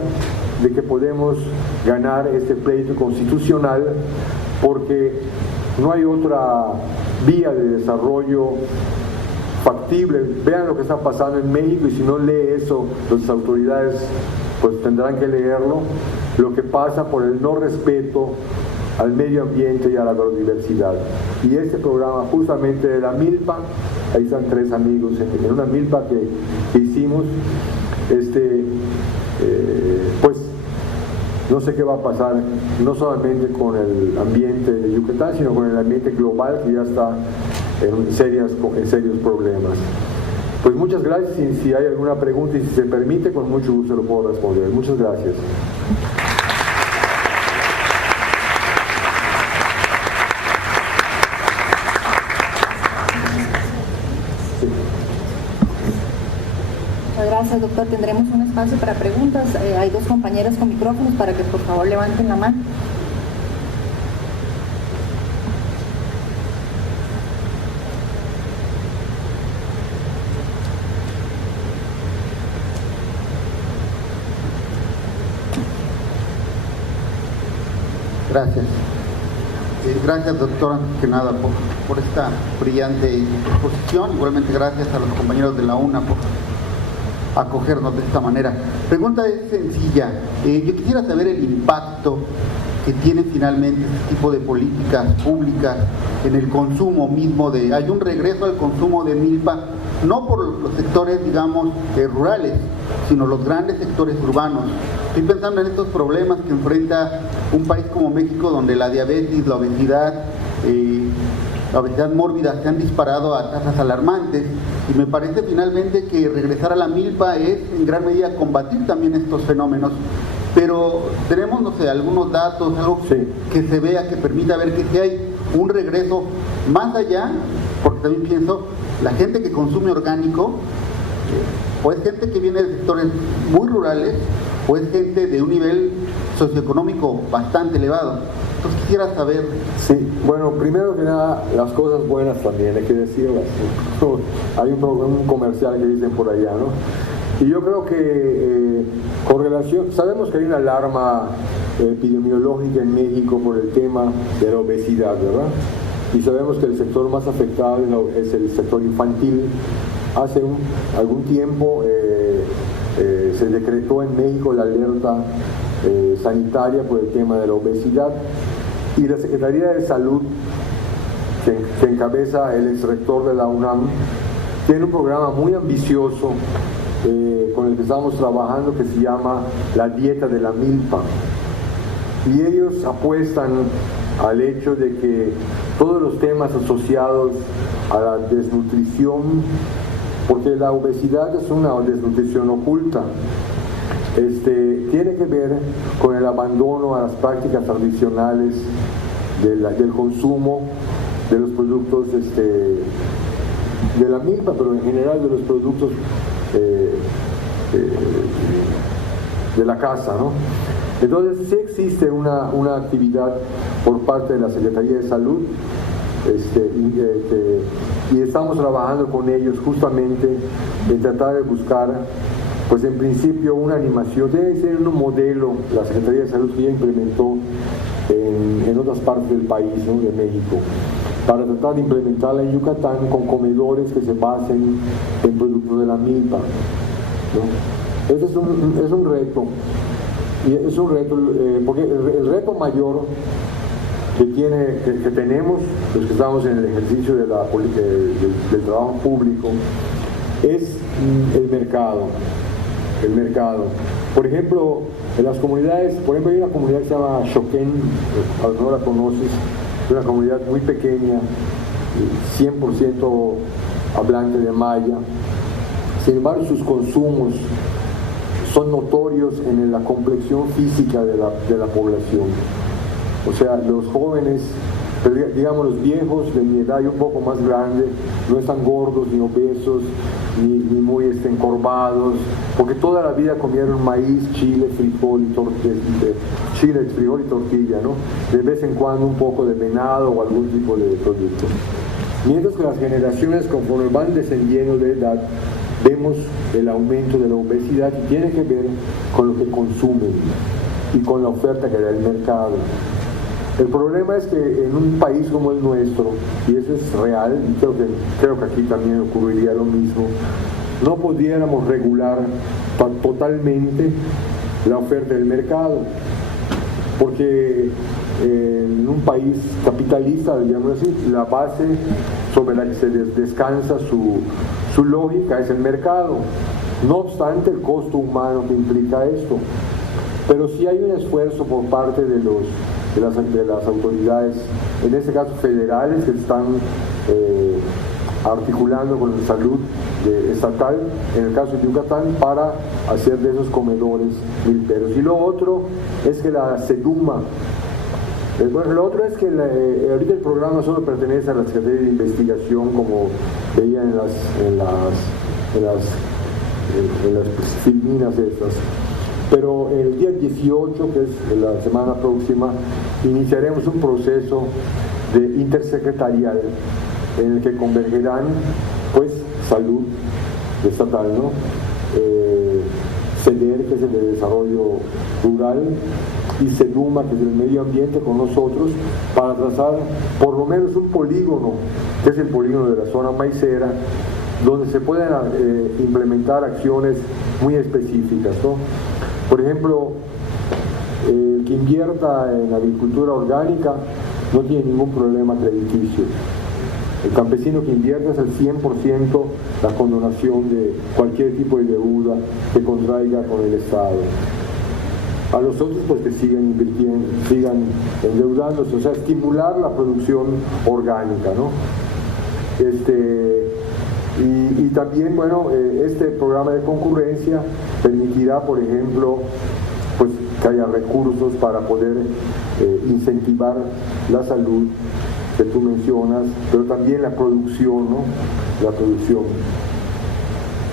de que podemos ganar este pleito constitucional, porque no hay otra vía de desarrollo factible. Vean lo que está pasando en México, y si no lee eso, las autoridades pues tendrán que leerlo, lo que pasa por el no respeto al medio ambiente y a la biodiversidad. Y este programa justamente de la milpa, ahí están 3 amigos, en una milpa que hicimos, pues no sé qué va a pasar, no solamente con el ambiente de Yucatán, sino con el ambiente global que ya está en serios problemas. Pues muchas gracias, y si hay alguna pregunta y si se permite, con mucho gusto lo puedo responder. Muchas gracias. Muchas gracias, doctor. Tendremos un espacio para preguntas. Hay 2 compañeras con micrófonos para que por favor levanten la mano. Gracias. Gracias, doctor, antes que nada por esta brillante exposición. Igualmente gracias a los compañeros de la UNA por acogernos de esta manera. Pregunta es sencilla. Yo quisiera saber el impacto que tiene finalmente este tipo de políticas públicas en el consumo mismo hay un regreso al consumo de milpa, no por los sectores, digamos, rurales, sino los grandes sectores urbanos. Estoy pensando en estos problemas que enfrenta un país como México, donde la diabetes, la obesidad mórbida se han disparado a tasas alarmantes, y me parece finalmente que regresar a la milpa es en gran medida combatir también estos fenómenos. Pero tenemos, no sé, algunos datos, algo que se vea, que permita ver que si hay un regreso más allá, porque también pienso, la gente que consume orgánico, o es gente que viene de sectores muy rurales, o es gente de un nivel socioeconómico bastante elevado. Entonces quisiera saber. Sí, bueno, primero que nada, las cosas buenas también hay que decirlas. Hay un comercial que dicen por allá, ¿no? Y yo creo que con relación, sabemos que hay una alarma epidemiológica en México por el tema de la obesidad, ¿verdad? Y sabemos que el sector más afectado es el sector infantil. Hace algún tiempo se decretó en México la alerta sanitaria por el tema de la obesidad, y la Secretaría de Salud, que encabeza el exrector de la UNAM, tiene un programa muy ambicioso con el que estamos trabajando, que se llama la dieta de la milpa, y ellos apuestan al hecho de que todos los temas asociados a la desnutrición, porque la obesidad es una desnutrición oculta, tiene que ver con el abandono a las prácticas tradicionales del consumo de los productos de la milpa, pero en general de los productos de la casa, ¿no? Entonces sí existe una actividad por parte de la Secretaría de Salud, y estamos trabajando con ellos justamente en tratar de buscar, pues en principio, una animación. Debe ser un modelo, la Secretaría de Salud que ya implementó en otras partes del país, ¿no?, de México, para tratar de implementarla en Yucatán con comedores que se basen en productos de la milpa, ¿no? Ese es un reto, y es un reto, porque el reto mayor que tenemos los que estamos en el ejercicio del trabajo público es el mercado. Por ejemplo, en las comunidades, hay una comunidad que se llama Xoquén, a lo mejor la conoces, es una comunidad muy pequeña, 100% hablante de maya. Sin embargo, sus consumos son notorios en la complexión física de la población. O sea, los jóvenes, digamos los viejos de mi edad y un poco más grande, no están gordos ni obesos ni muy encorvados, porque toda la vida comieron maíz, chile, frijol y tortilla, ¿no? De vez en cuando un poco de venado o algún tipo de producto. Mientras que las generaciones, conforme van descendiendo de edad, vemos el aumento de la obesidad, y tiene que ver con lo que consumen y con la oferta que da el mercado. El problema es que en un país como el nuestro, y eso es real, y creo que aquí también ocurriría lo mismo, no pudiéramos regular totalmente la oferta del mercado, porque en un país capitalista, digamos así, la base sobre la que se descansa su lógica es el mercado. No obstante el costo humano que implica esto. Pero sí hay un esfuerzo por parte de las autoridades, en este caso federales, que están articulando con la salud estatal, en el caso de Yucatán, para hacer de esos comedores milperos. Y lo otro es que la SEDUMA, bueno, lo otro es que ahorita el programa solo pertenece a la Secretaría de Investigación, como veían en las filminas estas. Pero el día 18, que es la semana próxima, iniciaremos un proceso intersecretarial en el que convergerán, pues, salud estatal, ¿no? CEDER, que es el de desarrollo rural, y SEDUMA, que es el medio ambiente, con nosotros, para trazar por lo menos un polígono, que es el polígono de la zona maicera, donde se pueden implementar acciones muy específicas, ¿no? Por ejemplo, el que invierta en agricultura orgánica no tiene ningún problema crediticio. El campesino que invierta es el 100% la condonación de cualquier tipo de deuda que contraiga con el Estado. A los otros, pues, que sigan invirtiendo, sigan endeudándose, o sea, estimular la producción orgánica, ¿no? Y también, bueno, este programa de concurrencia permitirá, por ejemplo, pues, que haya recursos para poder incentivar la salud que tú mencionas, pero también la producción, ¿no? La producción.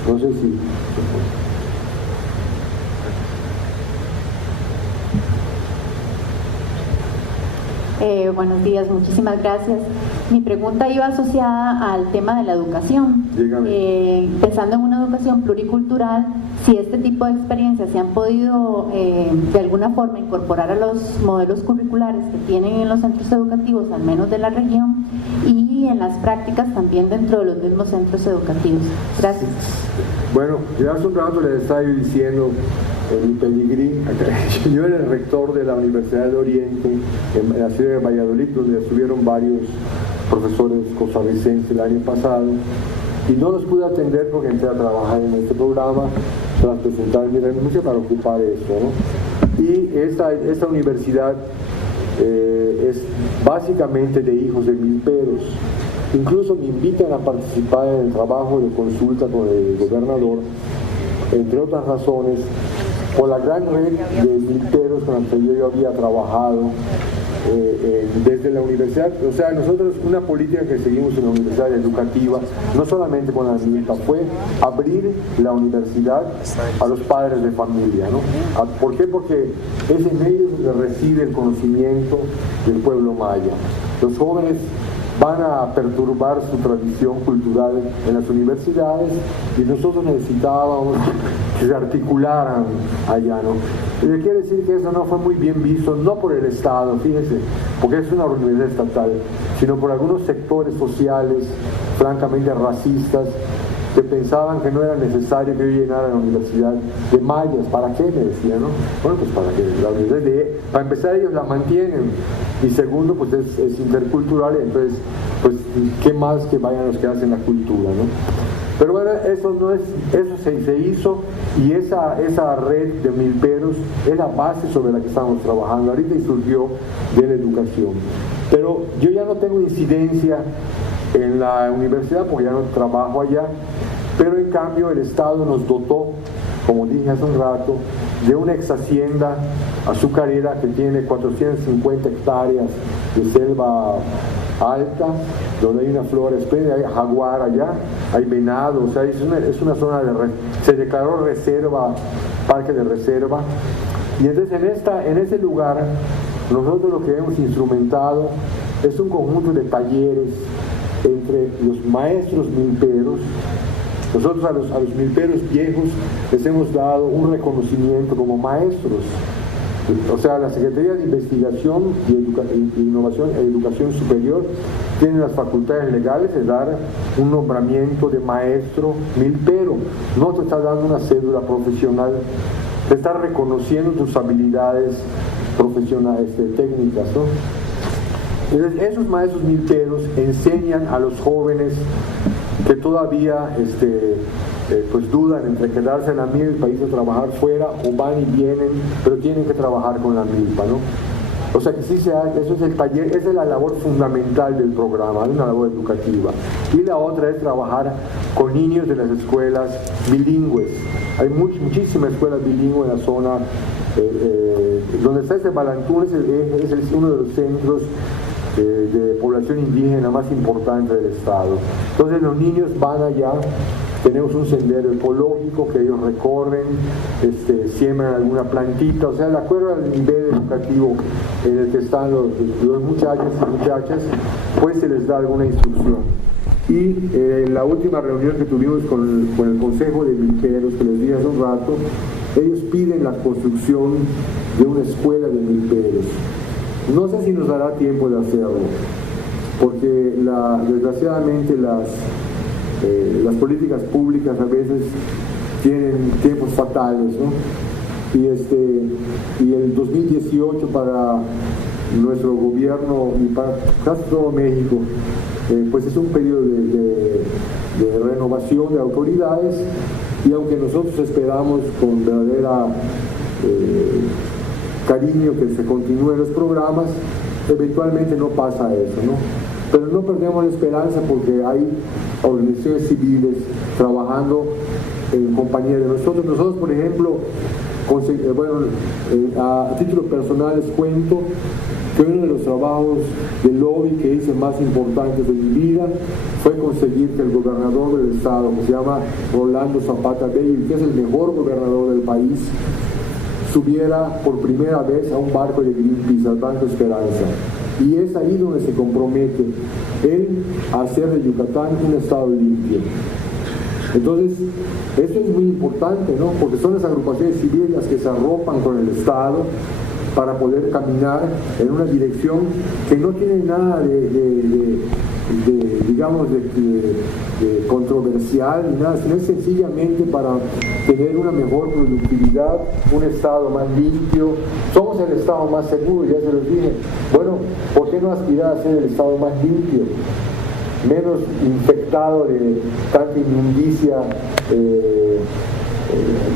No sé si... Buenos días, muchísimas gracias. Mi pregunta iba asociada al tema de la educación. Pensando en una educación pluricultural, si este tipo de experiencias se han podido de alguna forma incorporar a los modelos curriculares que tienen en los centros educativos, al menos de la región, y en las prácticas también dentro de los mismos centros educativos. Gracias. Bueno, ya hace un rato les estaba diciendo en mi pedigrí, yo era el rector de la Universidad de Oriente en la ciudad de Valladolid, donde estuvieron varios profesores costarricenses el año pasado, y no los pude atender porque entré a trabajar en este programa tras presentar mi renuncia para ocupar esto, ¿no? Y esta universidad es básicamente de hijos de milperos. Incluso me invitan a participar en el trabajo de consulta con el gobernador, entre otras razones, por la gran red de milperos con la que yo había trabajado desde la universidad. O sea, nosotros, una política que seguimos en la universidad educativa, no solamente con la MILPA, fue abrir la universidad a los padres de familia, ¿no? ¿Por qué? Porque es en ellos donde reside el conocimiento del pueblo maya. Los jóvenes van a perturbar su tradición cultural en las universidades y nosotros necesitábamos que se articularan allá, ¿no? Y le quiero decir que eso no fue muy bien visto, no por el Estado, fíjense, porque es una universidad estatal, sino por algunos sectores sociales francamente racistas que pensaban que no era necesario que yo llenara la universidad de mayas. ¿Para qué? Me decían, ¿no? Bueno, pues para que la universidad, para empezar, ellos la mantienen, y segundo, pues es intercultural, entonces, pues, ¿qué más que vayan los que hacen la cultura, ¿no? Pero bueno, eso se hizo, y esa red de milperos es la base sobre la que estamos trabajando ahorita, y surgió de la educación. Pero yo ya no tengo incidencia en la universidad porque ya no trabajo allá, pero en cambio el Estado nos dotó, como dije hace un rato, de una ex hacienda azucarera que tiene 450 hectáreas de selva alta, donde hay una flora espléndida, hay jaguar allá, hay venado, o sea, es una zona se declaró reserva, parque de reserva, y entonces en ese lugar nosotros lo que hemos instrumentado es un conjunto de talleres entre los maestros milperos. Nosotros a los milperos viejos les hemos dado un reconocimiento como maestros. O sea, la Secretaría de Investigación y Innovación e Educación Superior tiene las facultades legales de dar un nombramiento de maestro milpero. No te está dando una cédula profesional, te está reconociendo tus habilidades profesionales, técnicas, ¿no? Entonces, esos maestros milperos enseñan a los jóvenes que todavía pues dudan entre quedarse en la milpa y país o trabajar fuera, o van y vienen, pero tienen que trabajar con la milpa, ¿no? O sea que sí se hace, eso es el taller, esa es la labor fundamental del programa, es una labor educativa. Y la otra es trabajar con niños de las escuelas bilingües. Hay muchísimas escuelas bilingües en la zona, donde está ese Balantún, es uno de los centros de población indígena más importante del estado. Entonces los niños van allá, tenemos un sendero ecológico que ellos recorren, siembran alguna plantita, o sea, de acuerdo al nivel educativo en el que están los muchachos y muchachas, pues se les da alguna instrucción. Y en la última reunión que tuvimos con el Consejo de Milperos, que les dije hace un rato, ellos piden la construcción de una escuela de milperos. No sé si nos dará tiempo de hacerlo, porque desgraciadamente las políticas públicas a veces tienen tiempos fatales, ¿no? Y el 2018 para nuestro gobierno y para casi todo México, pues es un periodo de renovación de autoridades, y aunque nosotros esperamos con verdadera cariño que se continúen los programas, eventualmente no pasa eso, ¿no? Pero no perdemos la esperanza, porque hay organizaciones civiles trabajando en compañía de nosotros. Nosotros, por ejemplo, a título personal les cuento que uno de los trabajos de lobby que hice más importantes de mi vida fue conseguir que el gobernador del estado, que se llama Rolando Zapata Bello, que es el mejor gobernador del país, subiera por primera vez a un barco de Greenpeace, al Banco Esperanza. Y es ahí donde se compromete él a hacer de Yucatán un estado limpio. Entonces, esto es muy importante, ¿no? Porque son las agrupaciones civiles las que se arropan con el Estado para poder caminar en una dirección que no tiene nada de controversial ni nada, sino es sencillamente para tener una mejor productividad, un estado más limpio. Somos el estado más seguro, ya se los dije. Bueno, ¿por qué no aspirar a ser el estado más limpio, menos infectado de tanta inmundicia de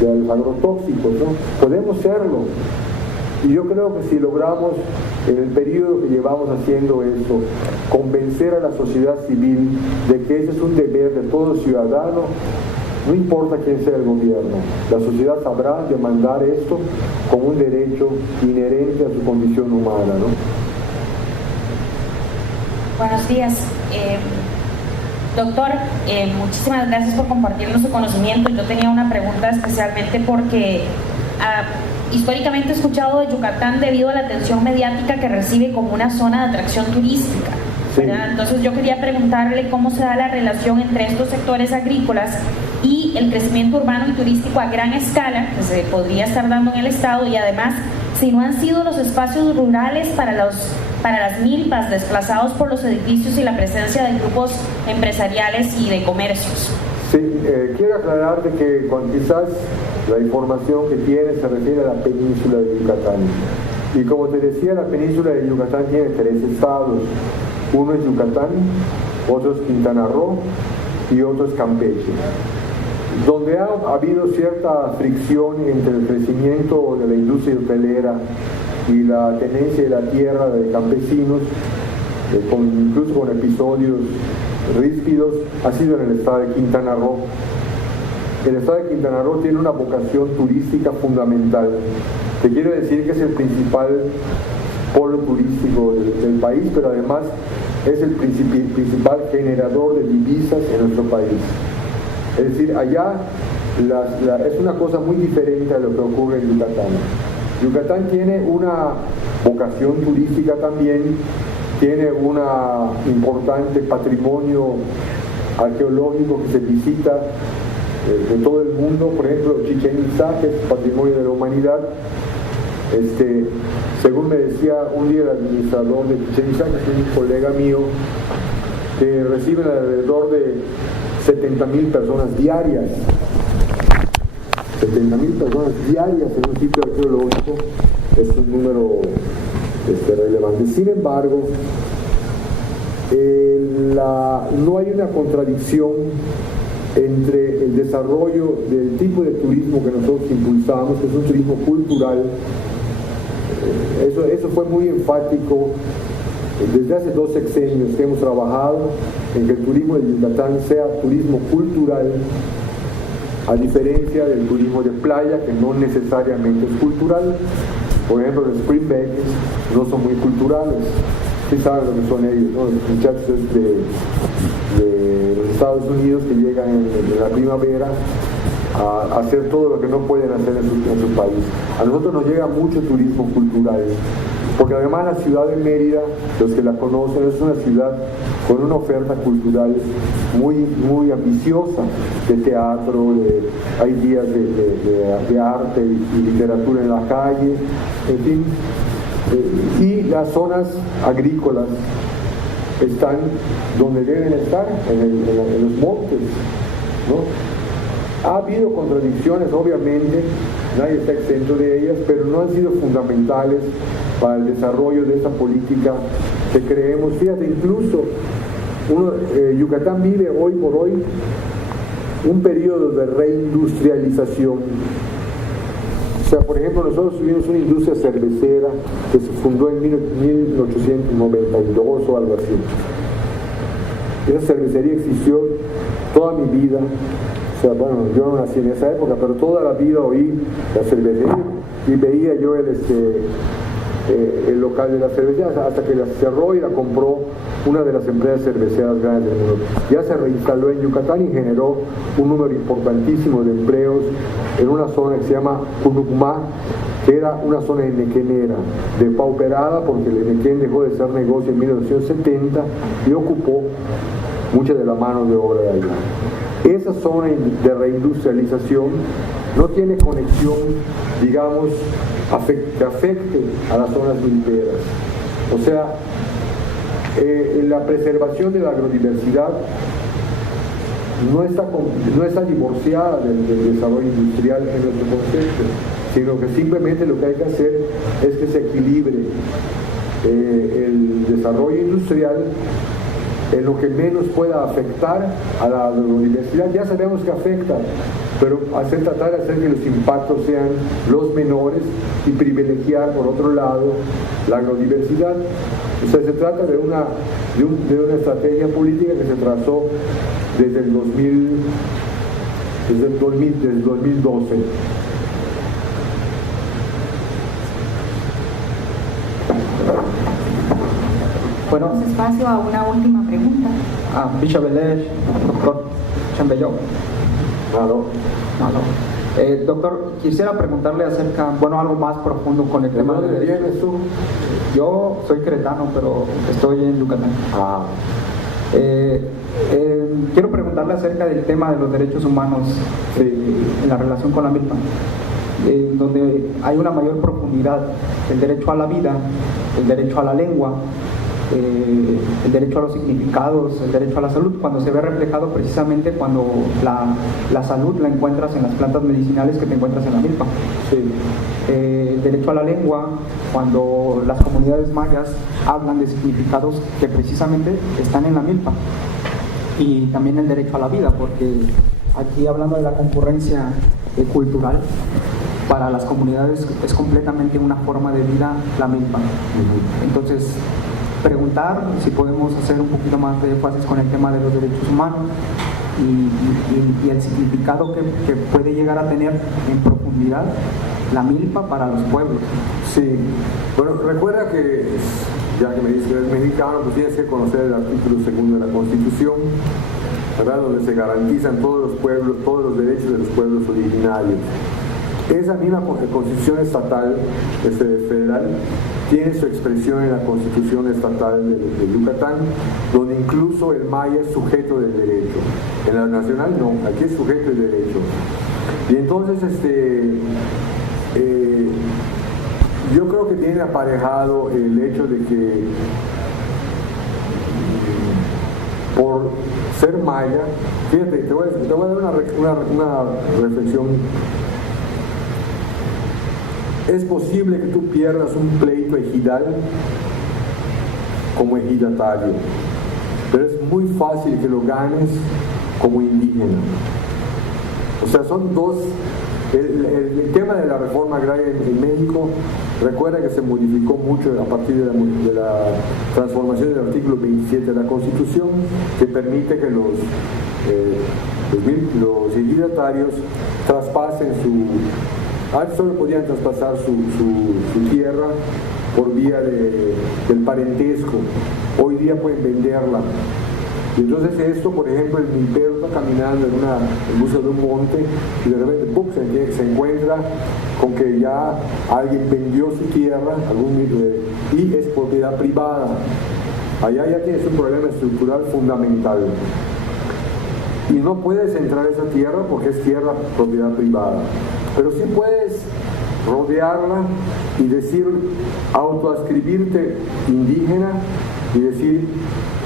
los agrotóxicos, ¿no? Podemos serlo. Y yo creo que si logramos, en el periodo que llevamos haciendo esto, convencer a la sociedad civil de que ese es un deber de todo ciudadano, no importa quién sea el gobierno, la sociedad sabrá demandar esto como un derecho inherente a su condición humana, ¿no? Buenos días. Doctor, muchísimas gracias por compartirnos su conocimiento. Yo tenía una pregunta especialmente porque históricamente he escuchado de Yucatán debido a la atención mediática que recibe como una zona de atracción turística, ¿verdad? Entonces yo quería preguntarle cómo se da la relación entre estos sectores agrícolas y el crecimiento urbano y turístico a gran escala que se podría estar dando en el estado, y además si no han sido los espacios rurales para las milpas desplazados por los edificios y la presencia de grupos empresariales y de comercios. Sí, quiero aclararte que quizás la información que tienes se refiere a la península de Yucatán. Y como te decía, la península de Yucatán tiene 3 estados. Uno es Yucatán, otro es Quintana Roo y otro es Campeche. Donde ha habido cierta fricción entre el crecimiento de la industria hotelera y la tenencia de la tierra de campesinos, incluso con episodios ríspidos, ha sido en el estado de Quintana Roo. El estado de Quintana Roo tiene una vocación turística fundamental. Te quiero decir que es el principal polo turístico del país, pero además es el principal generador de divisas en nuestro país. Es decir, allá es una cosa muy diferente a lo que ocurre en Yucatán. Yucatán tiene una vocación turística también, tiene un importante patrimonio arqueológico que se visita de todo el mundo. Por ejemplo, Chichén Itzá, que es patrimonio de la humanidad. Según me decía un día el administrador de Chichén Itzá, que es un colega mío, que reciben alrededor de 70,000 personas diarias. 70,000 personas diarias en un sitio arqueológico, es un número relevante. Sin embargo, no hay una contradicción entre el desarrollo del tipo de turismo que nosotros impulsamos, que es un turismo cultural. Eso fue muy enfático desde hace 2 sexenios que hemos trabajado en que el turismo de Yucatán sea turismo cultural, a diferencia del turismo de playa, que no necesariamente es cultural. Por ejemplo, los spring breaks no son muy culturales. Sí saben lo que son ellos, ¿no? Los muchachos de los Estados Unidos que llegan en la primavera a hacer todo lo que no pueden hacer en su país. A nosotros nos llega mucho turismo cultural, porque además la ciudad de Mérida, los que la conocen, es una ciudad con una oferta cultural muy ambiciosa, de teatro, hay días de arte y literatura en la calle, en fin, y las zonas agrícolas están donde deben estar, en los montes, ¿no? Ha habido contradicciones, obviamente, nadie está exento de ellas, pero no han sido fundamentales para el desarrollo de esta política que creemos. Fíjate, incluso Yucatán vive hoy por hoy un periodo de reindustrialización. O sea, por ejemplo, nosotros tuvimos una industria cervecera que se fundó en 1892 o algo así. Esa cervecería existió toda mi vida. O sea, bueno, yo no nací en esa época, pero toda la vida oí la cervecería y veía yo el local de la cervecería hasta que la cerró y la compró una de las empresas cerveceras grandes del mundo. Ya se reinstaló en Yucatán y generó un número importantísimo de empleos en una zona que se llama Cunucumá, que era una zona enequenera, depauperada porque el enequén dejó de ser negocio en 1970 y ocupó mucha de la mano de obra de allá. Esa zona de reindustrialización no tiene conexión, digamos, que afecte a las zonas milperas. O sea, la preservación de la agrodiversidad no está divorciada del desarrollo industrial en nuestro concepto, sino que simplemente lo que hay que hacer es que se equilibre el desarrollo industrial en lo que menos pueda afectar a la agrodiversidad. Ya sabemos que afecta, pero tratar de hacer que los impactos sean los menores y privilegiar, por otro lado, la agrodiversidad. O sea, se trata de una estrategia política que se trazó desde el 2012. Bueno, espacio a una última pregunta. Bichabelé, doctor Chambelló. Claro. Doctor, quisiera preguntarle acerca, algo más profundo con el tema de... ¿Dónde vienes tú? Yo soy queretano, pero estoy en Yucatán. Quiero preguntarle acerca del tema de los derechos humanos en la relación con la milpa, donde hay una mayor profundidad: el derecho a la vida, el derecho a la lengua, el derecho a los significados, el derecho a la salud, cuando se ve reflejado precisamente cuando la salud la encuentras en las plantas medicinales que te encuentras en la milpa. El derecho a la lengua, cuando las comunidades mayas hablan de significados que precisamente están en la milpa. Y también el derecho a la vida, porque aquí, hablando de la concurrencia cultural, para las comunidades es completamente una forma de vida la milpa. Entonces, preguntar si podemos hacer un poquito más de énfasis con el tema de los derechos humanos y el significado que puede llegar a tener en profundidad la milpa para los pueblos. Sí, bueno, recuerda que, ya que me dices que eres mexicano, pues tienes que conocer el artículo 2 de la Constitución, ¿verdad?, donde se garantizan todos los pueblos, todos los derechos de los pueblos originarios. Esa misma Constitución estatal, federal, tiene su expresión en la Constitución estatal de Yucatán, donde incluso el maya es sujeto del derecho. En la nacional no, aquí es sujeto del derecho. Y entonces yo creo que tiene aparejado el hecho de que por ser maya, fíjate, te voy a dar una reflexión. Es posible que tú pierdas un pleito ejidal como ejidatario, pero es muy fácil que lo ganes como indígena. O sea, son dos. El tema de la reforma agraria en México, recuerda que se modificó mucho a partir de la transformación del artículo 27 de la Constitución, que permite que los ejidatarios traspasen antes solo podían traspasar su tierra por vía del parentesco, hoy día pueden venderla. Y entonces esto, por ejemplo, el milpero está caminando en busca de un monte y de repente ¡pum!, se encuentra con que ya alguien vendió su tierra y es propiedad privada. Allá ya tienes un problema estructural fundamental. Y no puedes entrar a esa tierra porque es tierra propiedad privada. Pero sí puedes rodearla y decir, autoascribirte indígena y decir,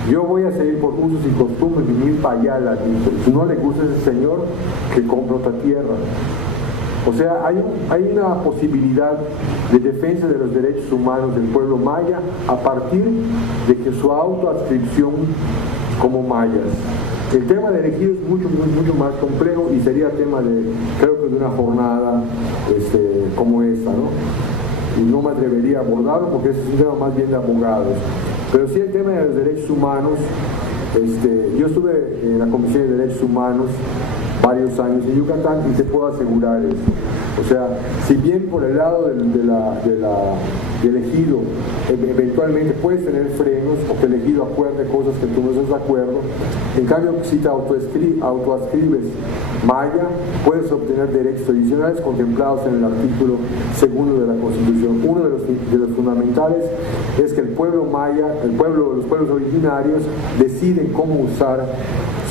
yo voy a seguir por usos y costumbres, venir para allá, si no le gusta a ese señor, que compre otra tierra. O sea, hay una posibilidad de defensa de los derechos humanos del pueblo maya a partir de que su autoadscripción como mayas. El tema del ejido es mucho más complejo y sería tema creo que de una jornada como esta, ¿no? Y no me atrevería a abordarlo porque ese es un tema más bien de abogados. Pero sí el tema de los derechos humanos, yo estuve en la Comisión de Derechos Humanos varios años en Yucatán y te puedo asegurar eso. O sea, si bien por el lado del ejido eventualmente puedes tener frenos o que el ejido acuerde cosas que tú no estás de acuerdo, en cambio si te autoascribes maya, puedes obtener derechos adicionales contemplados en el artículo 2 de la Constitución. Uno de los fundamentales es que el pueblo maya, los pueblos originarios deciden cómo usar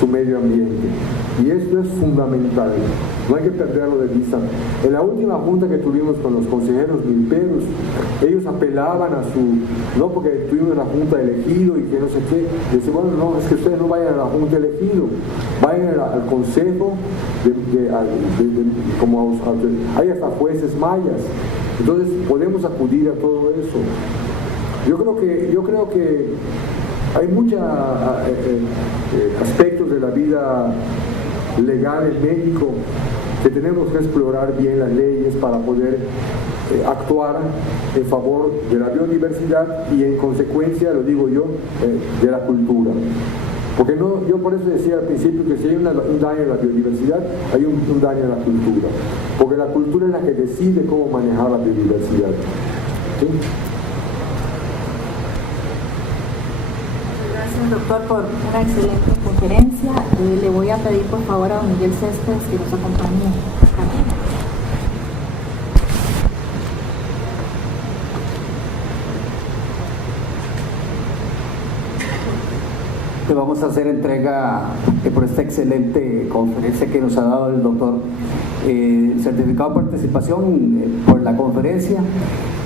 su medio ambiente. Y esto es fundamental, no hay que perderlo de vista. En la última junta que tuvimos con los consejeros milperos, ellos apelaban no porque tuvimos una junta elegido y que no sé qué, decían, bueno, no, es que ustedes no vayan a la junta elegido, vayan al consejo, hay hasta jueces mayas, entonces podemos acudir a todo eso. Yo creo que hay muchos aspectos de la vida legal en México que tenemos que explorar bien las leyes para poder actuar en favor de la biodiversidad y en consecuencia, lo digo yo, de la cultura. Porque yo por eso decía al principio que si hay un daño a la biodiversidad, hay un daño a la cultura. Porque la cultura es la que decide cómo manejar la biodiversidad. ¿Sí? Gracias, doctor, por una excelente conferencia. Le voy a pedir por favor a don Miguel Céspedes que nos acompañe. Le vamos a hacer entrega por esta excelente conferencia que nos ha dado el doctor, el certificado de participación por la conferencia,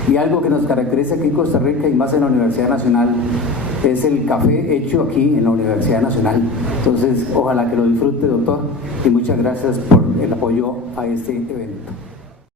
y algo que nos caracteriza aquí en Costa Rica y más en la Universidad Nacional es el café hecho aquí en la Universidad Nacional. Entonces, ojalá que lo disfrute, doctor, y muchas gracias por el apoyo a este evento.